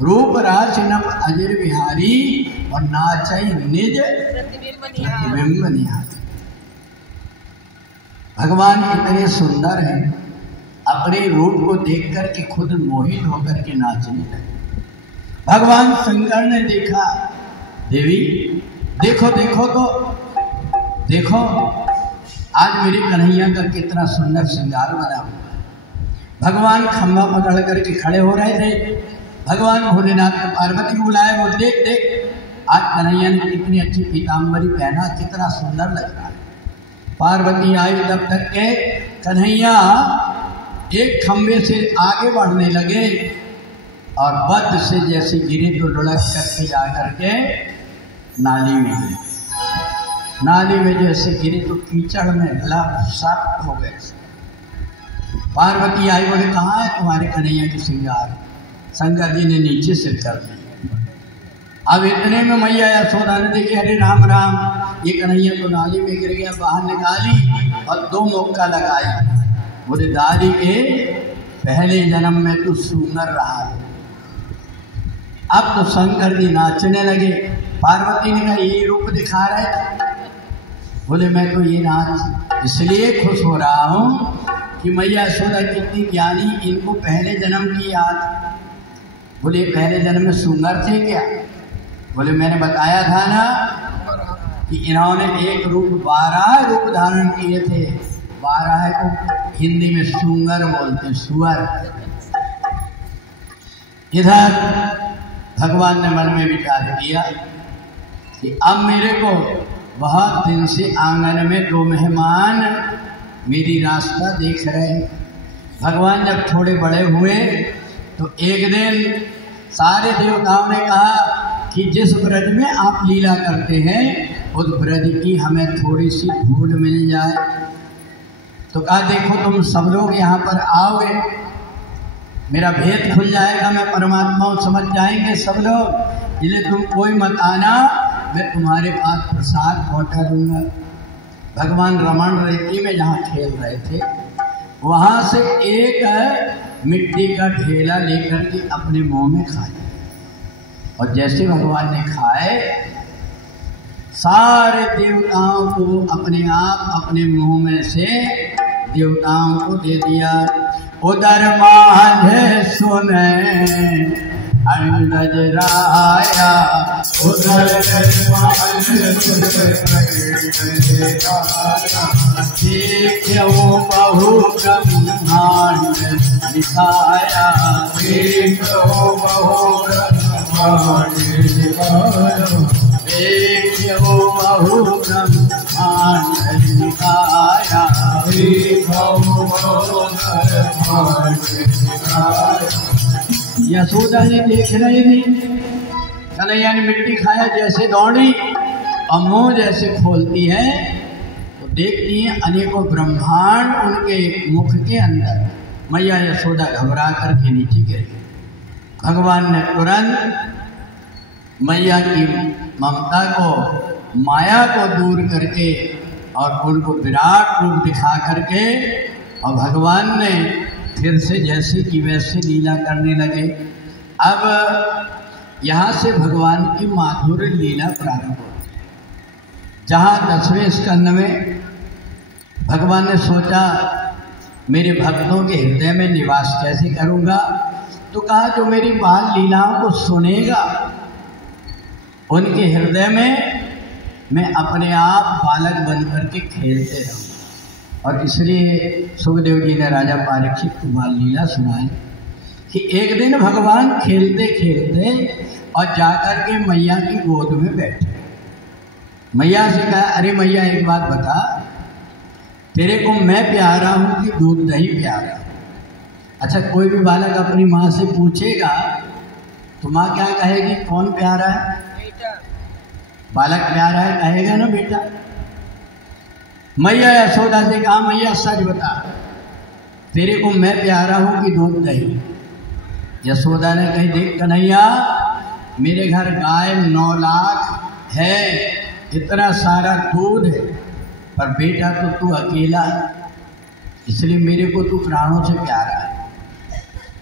रूप रास नम अजर बिहारी और नाचई निज प्रतिबिंब निहारी। भगवान इतने सुंदर हैं, अपने रूप को देख करके खुद मोहित होकर के नाचने लगे। भगवान शंकर ने देखा, देवी देखो देखो तो देखो, आज मेरे कन्हैया का कितना सुंदर श्रृंगार बना हुआ है। भगवान खम्भा पकड़ करके खड़े हो रहे थे। भगवान भोलेनाथ ने पार्वती को बुलाया, वो देख देख, आज कन्हैया ने कितनी अच्छी पीताम्बरी पहना, कितना सुंदर लग रहा है। पार्वती आई तब तक के कन्हैया एक खम्भे से आगे बढ़ने लगे और बद से जैसे गिरे तो लुढ़क करके जा करके नाली में गिरे। नाली में जैसे गिरे तो कीचड़ में सब हो गए। पार्वती आई, बोले कहाँ है तुम्हारे कन्हैया की श्रृंगार? शंकर जी ने नीचे सिर कर दिया। अब इतने में मैया यशोदा ने देखी, अरे राम राम, ये कन्हैया तो नाली में गिर गया। बाहर निकाली और दो मुक्का लगाई। बोले दादी के पहले जन्म में तो सुंदर रहा है। अब तो शंकर जी नाचने लगे। पार्वती ने कहा, ये रूप दिखा रहे थे? बोले मैं तो ये नाच इसलिए खुश हो रहा हूँ कि मैया यशोदा कितनी ज्ञानी, इनको पहले जन्म की याद। बोले पहले जन्म में सुंदर थे क्या? बोले मैंने बताया था ना कि इन्होंने एक रूप 12 रूप धारण किए थे। 12 को हिंदी में सुंदर बोलते, सुअर। इधर भगवान ने मन में विचार किया कि अब मेरे को बहुत दिन से आंगन में दो मेहमान मेरी रास्ता देख रहे हैं। भगवान जब थोड़े बड़े हुए तो एक दिन सारे देवताओं ने कहा कि जिस ब्रज में आप लीला करते हैं उस ब्रज की हमें थोड़ी सी धूल मिल जाए। तो कहा देखो तुम सब लोग यहाँ पर आओगे, मेरा भेद खुल जाएगा, मैं परमात्मा समझ जाएंगे सब लोग, इसलिए तुम कोई मत आना, मैं तुम्हारे पास प्रसाद पहुँचा दूंगा। भगवान रमण रेती में जहाँ खेल रहे थे वहाँ से एक मिट्टी का ढेला लेकर के अपने मुंह में खाया और जैसे भगवान ने खाए सारे देवताओं को अपने आप अपने मुंह में से देवताओं को दे दिया। उधर माझे सुने अंडज राया, उधर देखो बहु ब्रह्मांड दिखाया, देखो बहु ब्रह्मांड दिखाया, देखो बहु ब्रह्मांड दिखाया, देखो बहु ब्रह्मांड दिखाया। यशोदा जी देख रही थी, कन्हैया ने मिट्टी खाया जैसे दौड़ी और मुंह जैसे खोलती है तो देखती है अनेकों ब्रह्मांड उनके मुख के अंदर। मैया यशोदा घबरा करके नीचे गिरी। भगवान ने तुरंत मैया की ममता को, माया को दूर करके और उनको विराट रूप दिखा करके और भगवान ने फिर से जैसे कि वैसे लीला करने लगे। अब यहाँ से भगवान की माधुर्य लीला प्रारंभ होती है। जहाँ 10वें स्कंद में भगवान ने सोचा मेरे भक्तों के हृदय में निवास कैसे करूँगा, तो कहा जो मेरी बाल लीलाओं को सुनेगा उनके हृदय में मैं अपने आप बालक बन करके खेलते रहूँ। और इसलिए सुखदेव जी ने राजा परीक्षित को बाल लीला सुनाई कि एक दिन भगवान खेलते खेलते और जाकर के मैया की गोद में बैठे। मैया से कहा, अरे मैया एक बात बता, तेरे को मैं प्यारा हूँ कि दूध दही प्यारा? अच्छा, कोई भी बालक अपनी माँ से पूछेगा तो माँ क्या कहेगी? कौन प्यारा है? बालक प्यारा है कहेगा ना बेटा। मैया यशोदा से कहा, मैया सच बता, तेरे को मैं प्यारा हूँ कि दूध दही? यशोदा ने कही, देख कन्हैया, मेरे घर गाय 9 लाख है, इतना सारा दूध है, पर बेटा तो तू अकेला है, इसलिए मेरे को तू प्राणों से प्यारा है।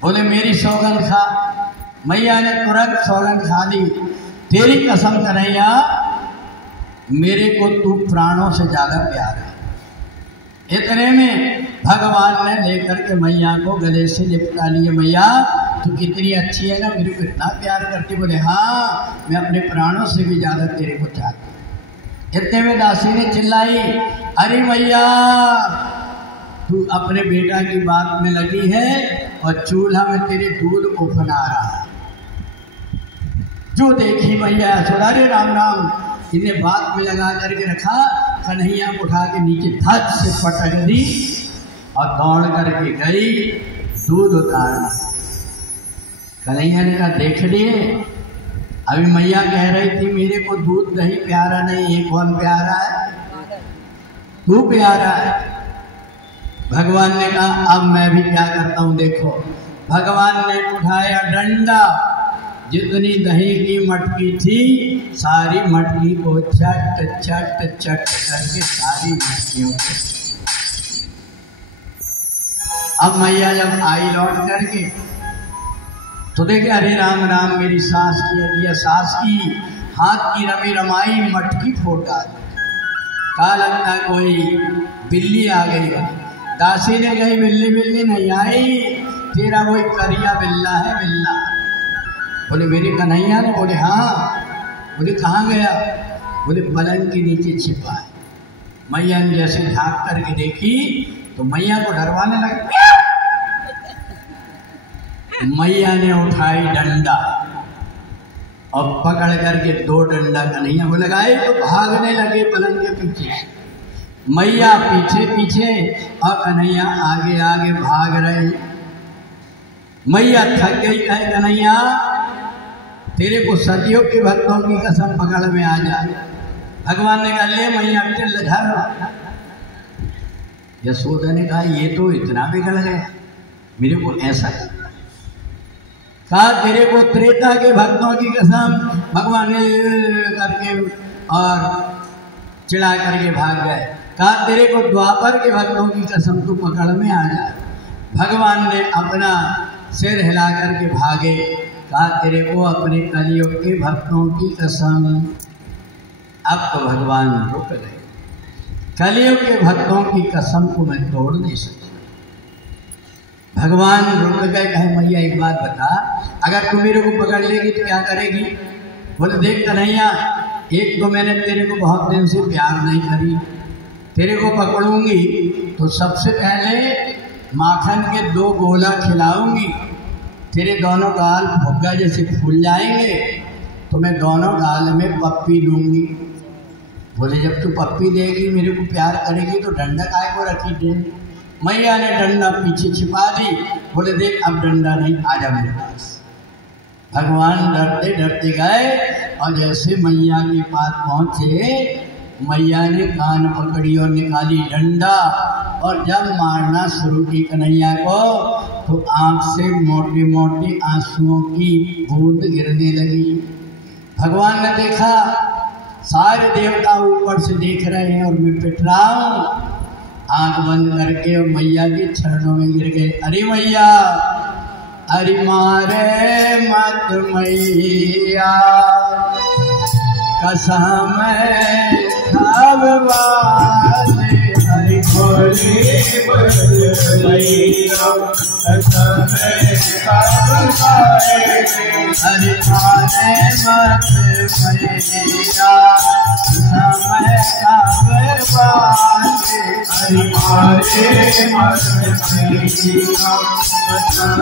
बोले मेरी सौगंध खा। मैया ने तुरंत सौगंध खा ली, तेरी कसम कन्हैया, मेरे को तू प्राणों से ज़्यादा प्यार है। इतने में भगवान ने लेकर के मैया को गले से लिपटा लिए। मैया तू कितनी अच्छी है ना, मेरे को इतना प्यार करती? बोले हाँ, मैं अपने प्राणों से भी ज़्यादा तेरे को चाहती हूँ। इतने में दासी ने चिल्लाई, अरे मैया तू अपने बेटा की बात में लगी है और चूल्हा में तेरे दूध को बना रहा है। जो देखी मैया यशोदा, रे राम राम, इन्हें बात में लगा करके रखा, कन्हैया उठा के नीचे धड़ से पटक दी और दौड़ करके गई दूध उतारना। कन्हैया ने कहा, देख लिए, अभी मैया कह रही थी मेरे को दूध दही प्यारा नहीं, ये कौन प्यारा है? तू प्यारा है। भगवान ने कहा, अब मैं भी क्या करता हूँ देखो। भगवान ने उठाया डंडा, जितनी दही की मटकी थी सारी मटकी को चट चट चट करके सारी मटकियों को। अब मैया जब आई लौट करके तो देखे, अरे राम राम, मेरी सास की अरिया सास की हाथ की रमी रमाई मटकी फोड़ डाली। कहा लगता कोई बिल्ली आ गई हो। दासी ने कही, बिल्ली बिल्ली नहीं आई, तेरा वही करिया बिल्ला है बिल्ला। बोले मेरे कन्हैया ने? बोले हाँ। बोले कहाँ गया? बोले पलंग के नीचे छिपा है। मैया ने जैसे झाँक करके देखी तो मैया को डरवाने लगे। मैया ने उठाई डंडा और पकड़ करके 2 डंडा कन्हैया को लगाए तो भागने लगे पलंग के पीछे। मैया पीछे पीछे और कन्हैया आगे आगे भाग रहे। मैया थक गई, कहे कन्हैया तेरे को सदियों के भक्तों की कसम पकड़ में आ जा। भगवान ने कहा, ले मैया चल घर। यशोदा ने कहा, ये तो इतना बिगड़ गया, मेरे को ऐसा कहा, तेरे को त्रेता के भक्तों की कसम। भगवान ने करके और चिढ़ा करके भाग गए। कहा, तेरे को द्वापर के भक्तों की कसम, तू पकड़ में आ जा। भगवान ने अपना सिर हिला करके भागे। कहा, तेरे को अपने कलियुग के भक्तों की कसम। अब तो भगवान रुक गए। कलयुग के भक्तों की कसम को मैं तोड़ नहीं सकता। भगवान रुक गए, कहे मैया एक बात बता, अगर तू मेरे को पकड़ लेगी तो क्या करेगी? बोले देख कन्हैया, एक तो मैंने तेरे को बहुत दिन से प्यार नहीं करी, तेरे को पकड़ूंगी तो सबसे पहले माखन के 2 गोला खिलाऊंगी, तेरे दोनों गाल भुग्गा जैसे फूल जाएंगे, तो मैं दोनों गाल में पप्पी लूंगी। बोले जब तू पप्पी देगी, मेरे को प्यार करेगी, तो डंडा काय को रखी दे? मैया ने डंडा पीछे छिपा दी। बोले देख अब डंडा नहीं, आजा मेरे पास। भगवान डरते डरते गए और जैसे मैया के पास पहुंचे, मैया ने कान पकड़ी और निकाली डंडा, और जब मारना शुरू की कन्हैया को, तो आंख से मोटे मोटे आंसुओं की बूंद गिरने लगी। भगवान ने देखा सारे देवता ऊपर से देख रहे हैं और मैं पिट रहा हूँ। आंख बंद करके और मैया के चरणों में गिर गए। अरे मैया, अरे मारे मत मैया, कसम खावाले, हरि बोले मैया, कसम खावाले, हरि मारे मत मैया, कसम खावाले, हरि मारे मत मैया, कसम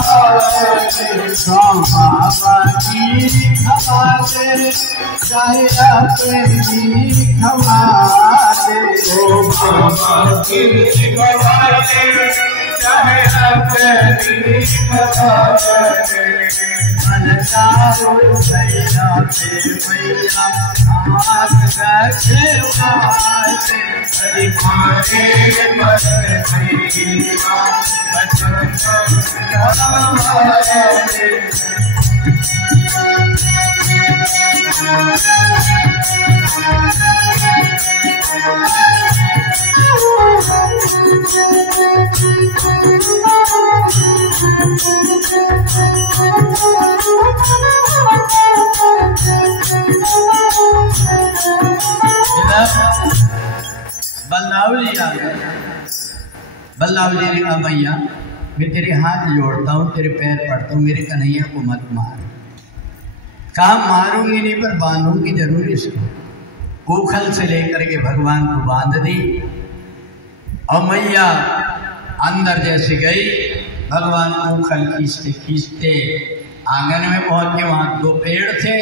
खावाले, सौ बाबा की खवाले, चाहे अपनी खवाले, ओ बाबा की खवाले, चाहे अपनी खवाले, मन चारो भैया पे भैया, हाथ रखे वाले, हरि मारे मत मैया, कसम खावाले। बलराम जी आ गए। बलराम जी ने कहा भैया, मैं तेरे हाथ जोड़ता हूँ, तेरे पैर पड़ता हूँ, मेरे कन्हैया को मत मार। कहा मारूंगी नहीं पर बांधूंगी जरूर इसको। ऊखल से लेकर के भगवान को बांध दी और मैया अंदर जैसे गई, भगवान ऊखल खींचते खींचते आंगन में पहुंचे। वहां 2 पेड़ थे,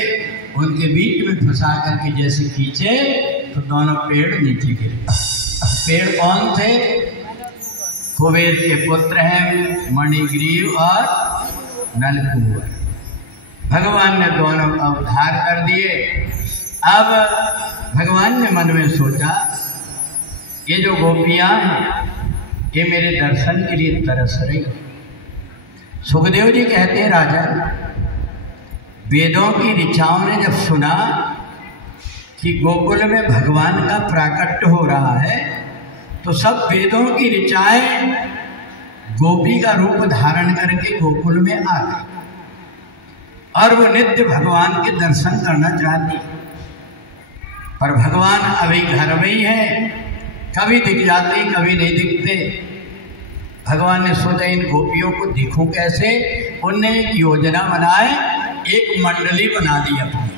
उनके बीच में फंसा करके जैसे खींचे तो दोनों पेड़ नीचे गिरे। पेड़ कौन थे? कुबेर के पुत्र हैं मणिग्रीव और नलकूबर। भगवान ने दोनों का उद्धार कर दिए। अब भगवान ने मन में सोचा, ये जो गोपियां हैं ये मेरे दर्शन के लिए तरस रही। सुखदेव जी कहते हैं, राजा वेदों की ऋचाओं ने जब सुना कि गोकुल में भगवान का प्राकट्य हो रहा है, तो सब वेदों की ऋचाएं गोपी का रूप धारण करके गोकुल में आ गई और वो नित्य भगवान के दर्शन करना चाहती। पर भगवान अभी घर में ही है, कभी दिख जाते कभी नहीं दिखते। भगवान ने सोचा इन गोपियों को दिखूं कैसे। उनने एक योजना बनाए, एक मंडली बना दी अपनी,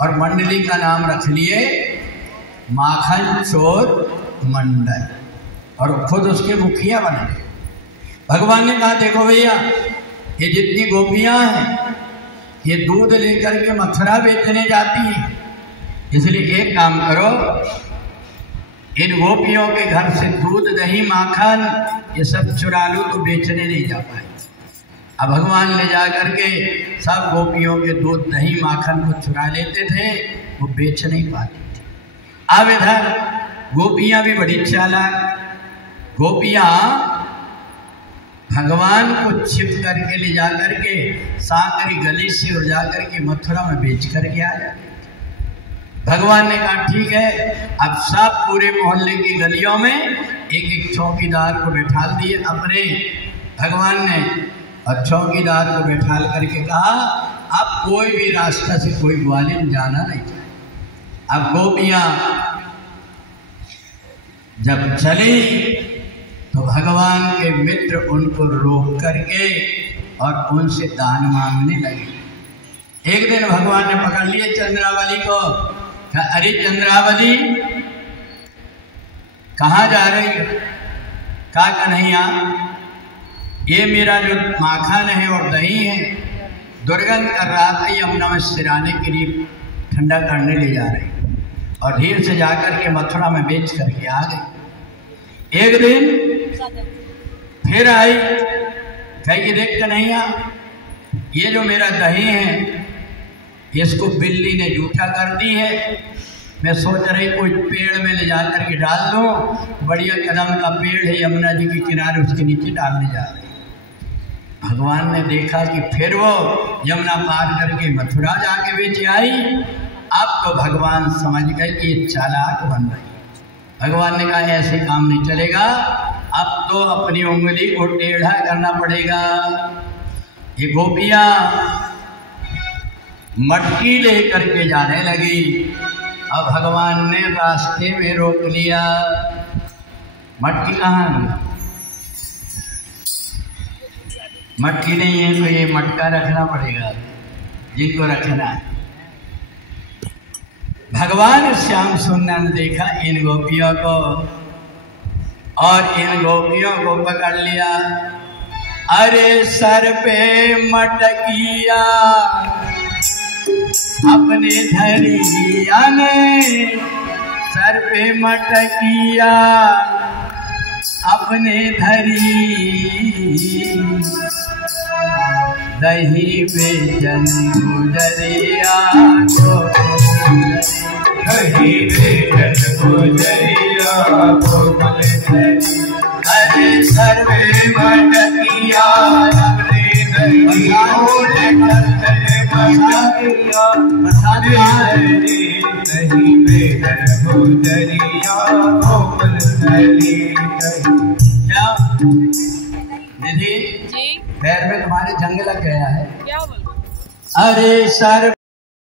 और मंडली का नाम रख लिए माखन चोर मंडल, और खुद उसके मुखिया बने। भगवान ने कहा देखो भैया, ये जितनी गोपियां हैं ये दूध लेकर के मथुरा बेचने जाती हैं, इसलिए एक काम करो, इन गोपियों के घर से दूध दही माखन ये सब चुरा लो तो बेचने नहीं जा पाए। अब भगवान ले जा करके सब गोपियों के दूध दही माखन को चुरा लेते थे, वो बेच नहीं पाते थे। अब इधर गोपियां भी बड़ी चालाक, गोपियां भगवान को छिप करके ले जा करके सांकरी गली से और जा करके मथुरा में बेच करके आ जाते। भगवान ने कहा ठीक है, अब सब पूरे मोहल्ले की गलियों में एक एक चौकीदार को बैठा दिए अपने। भगवान ने और चौकीदार को बैठा करके कहा अब कोई भी रास्ता से कोई ग्वालियर जाना नहीं चाहिए। अब गोपियां जब चली तो भगवान के मित्र उनको रोक करके और उनसे दान मांगने लगे। एक दिन भगवान ने पकड़ लिए चंद्रावली को, कहा अरे चंद्रावली कहाँ जा रही? कहा कन्हैया ये मेरा जो माखन है और दही है दुर्गंध कर रहा था, यमुना में सिराने के लिए ठंडा करने ले जा रही और धीरे से जाकर के मथुरा में बेच करके आ गई। एक दिन फिर आई, कही देख कन्हैया ये जो मेरा दही है इसको बिल्ली ने जूठा कर दी है, मैं सोच रही कोई पेड़ में ले जाकर के डाल दूं, बढ़िया कदम का पेड़ है यमुना जी के किनारे, उसके नीचे डालने जा रही। भगवान ने देखा कि फिर वो यमुना पार करके मथुरा जाके बेच आई। अब तो भगवान समझ गए कि ये चालाक बन रही। भगवान ने कहा ऐसे काम नहीं चलेगा, अब तो अपनी उंगली को टेढ़ा करना पड़ेगा। ये गोपियां मटकी लेकर के जाने लगी। अब भगवान ने रास्ते में रोक लिया। मटकी कहाँ है? मटकी नहीं है तो ये मटका रखना पड़ेगा जिनको रखना है। भगवान श्याम सुंदर ने देखा इन गोपियों को और इन गोपियों को पकड़ लिया। अरे सर पे मटकिया अपने धरिया ने, सर पे मटकिया अपने धरी, दही बेचन गुजरिया को, दही बेचन गुजरिया को धरी। अरे सर पे मटकिया अपने धरिया दही बेचन गुजरिया को धरी। निधि पैर में तुम्हारे जंग लग गया है। क्या बोल? अरे सर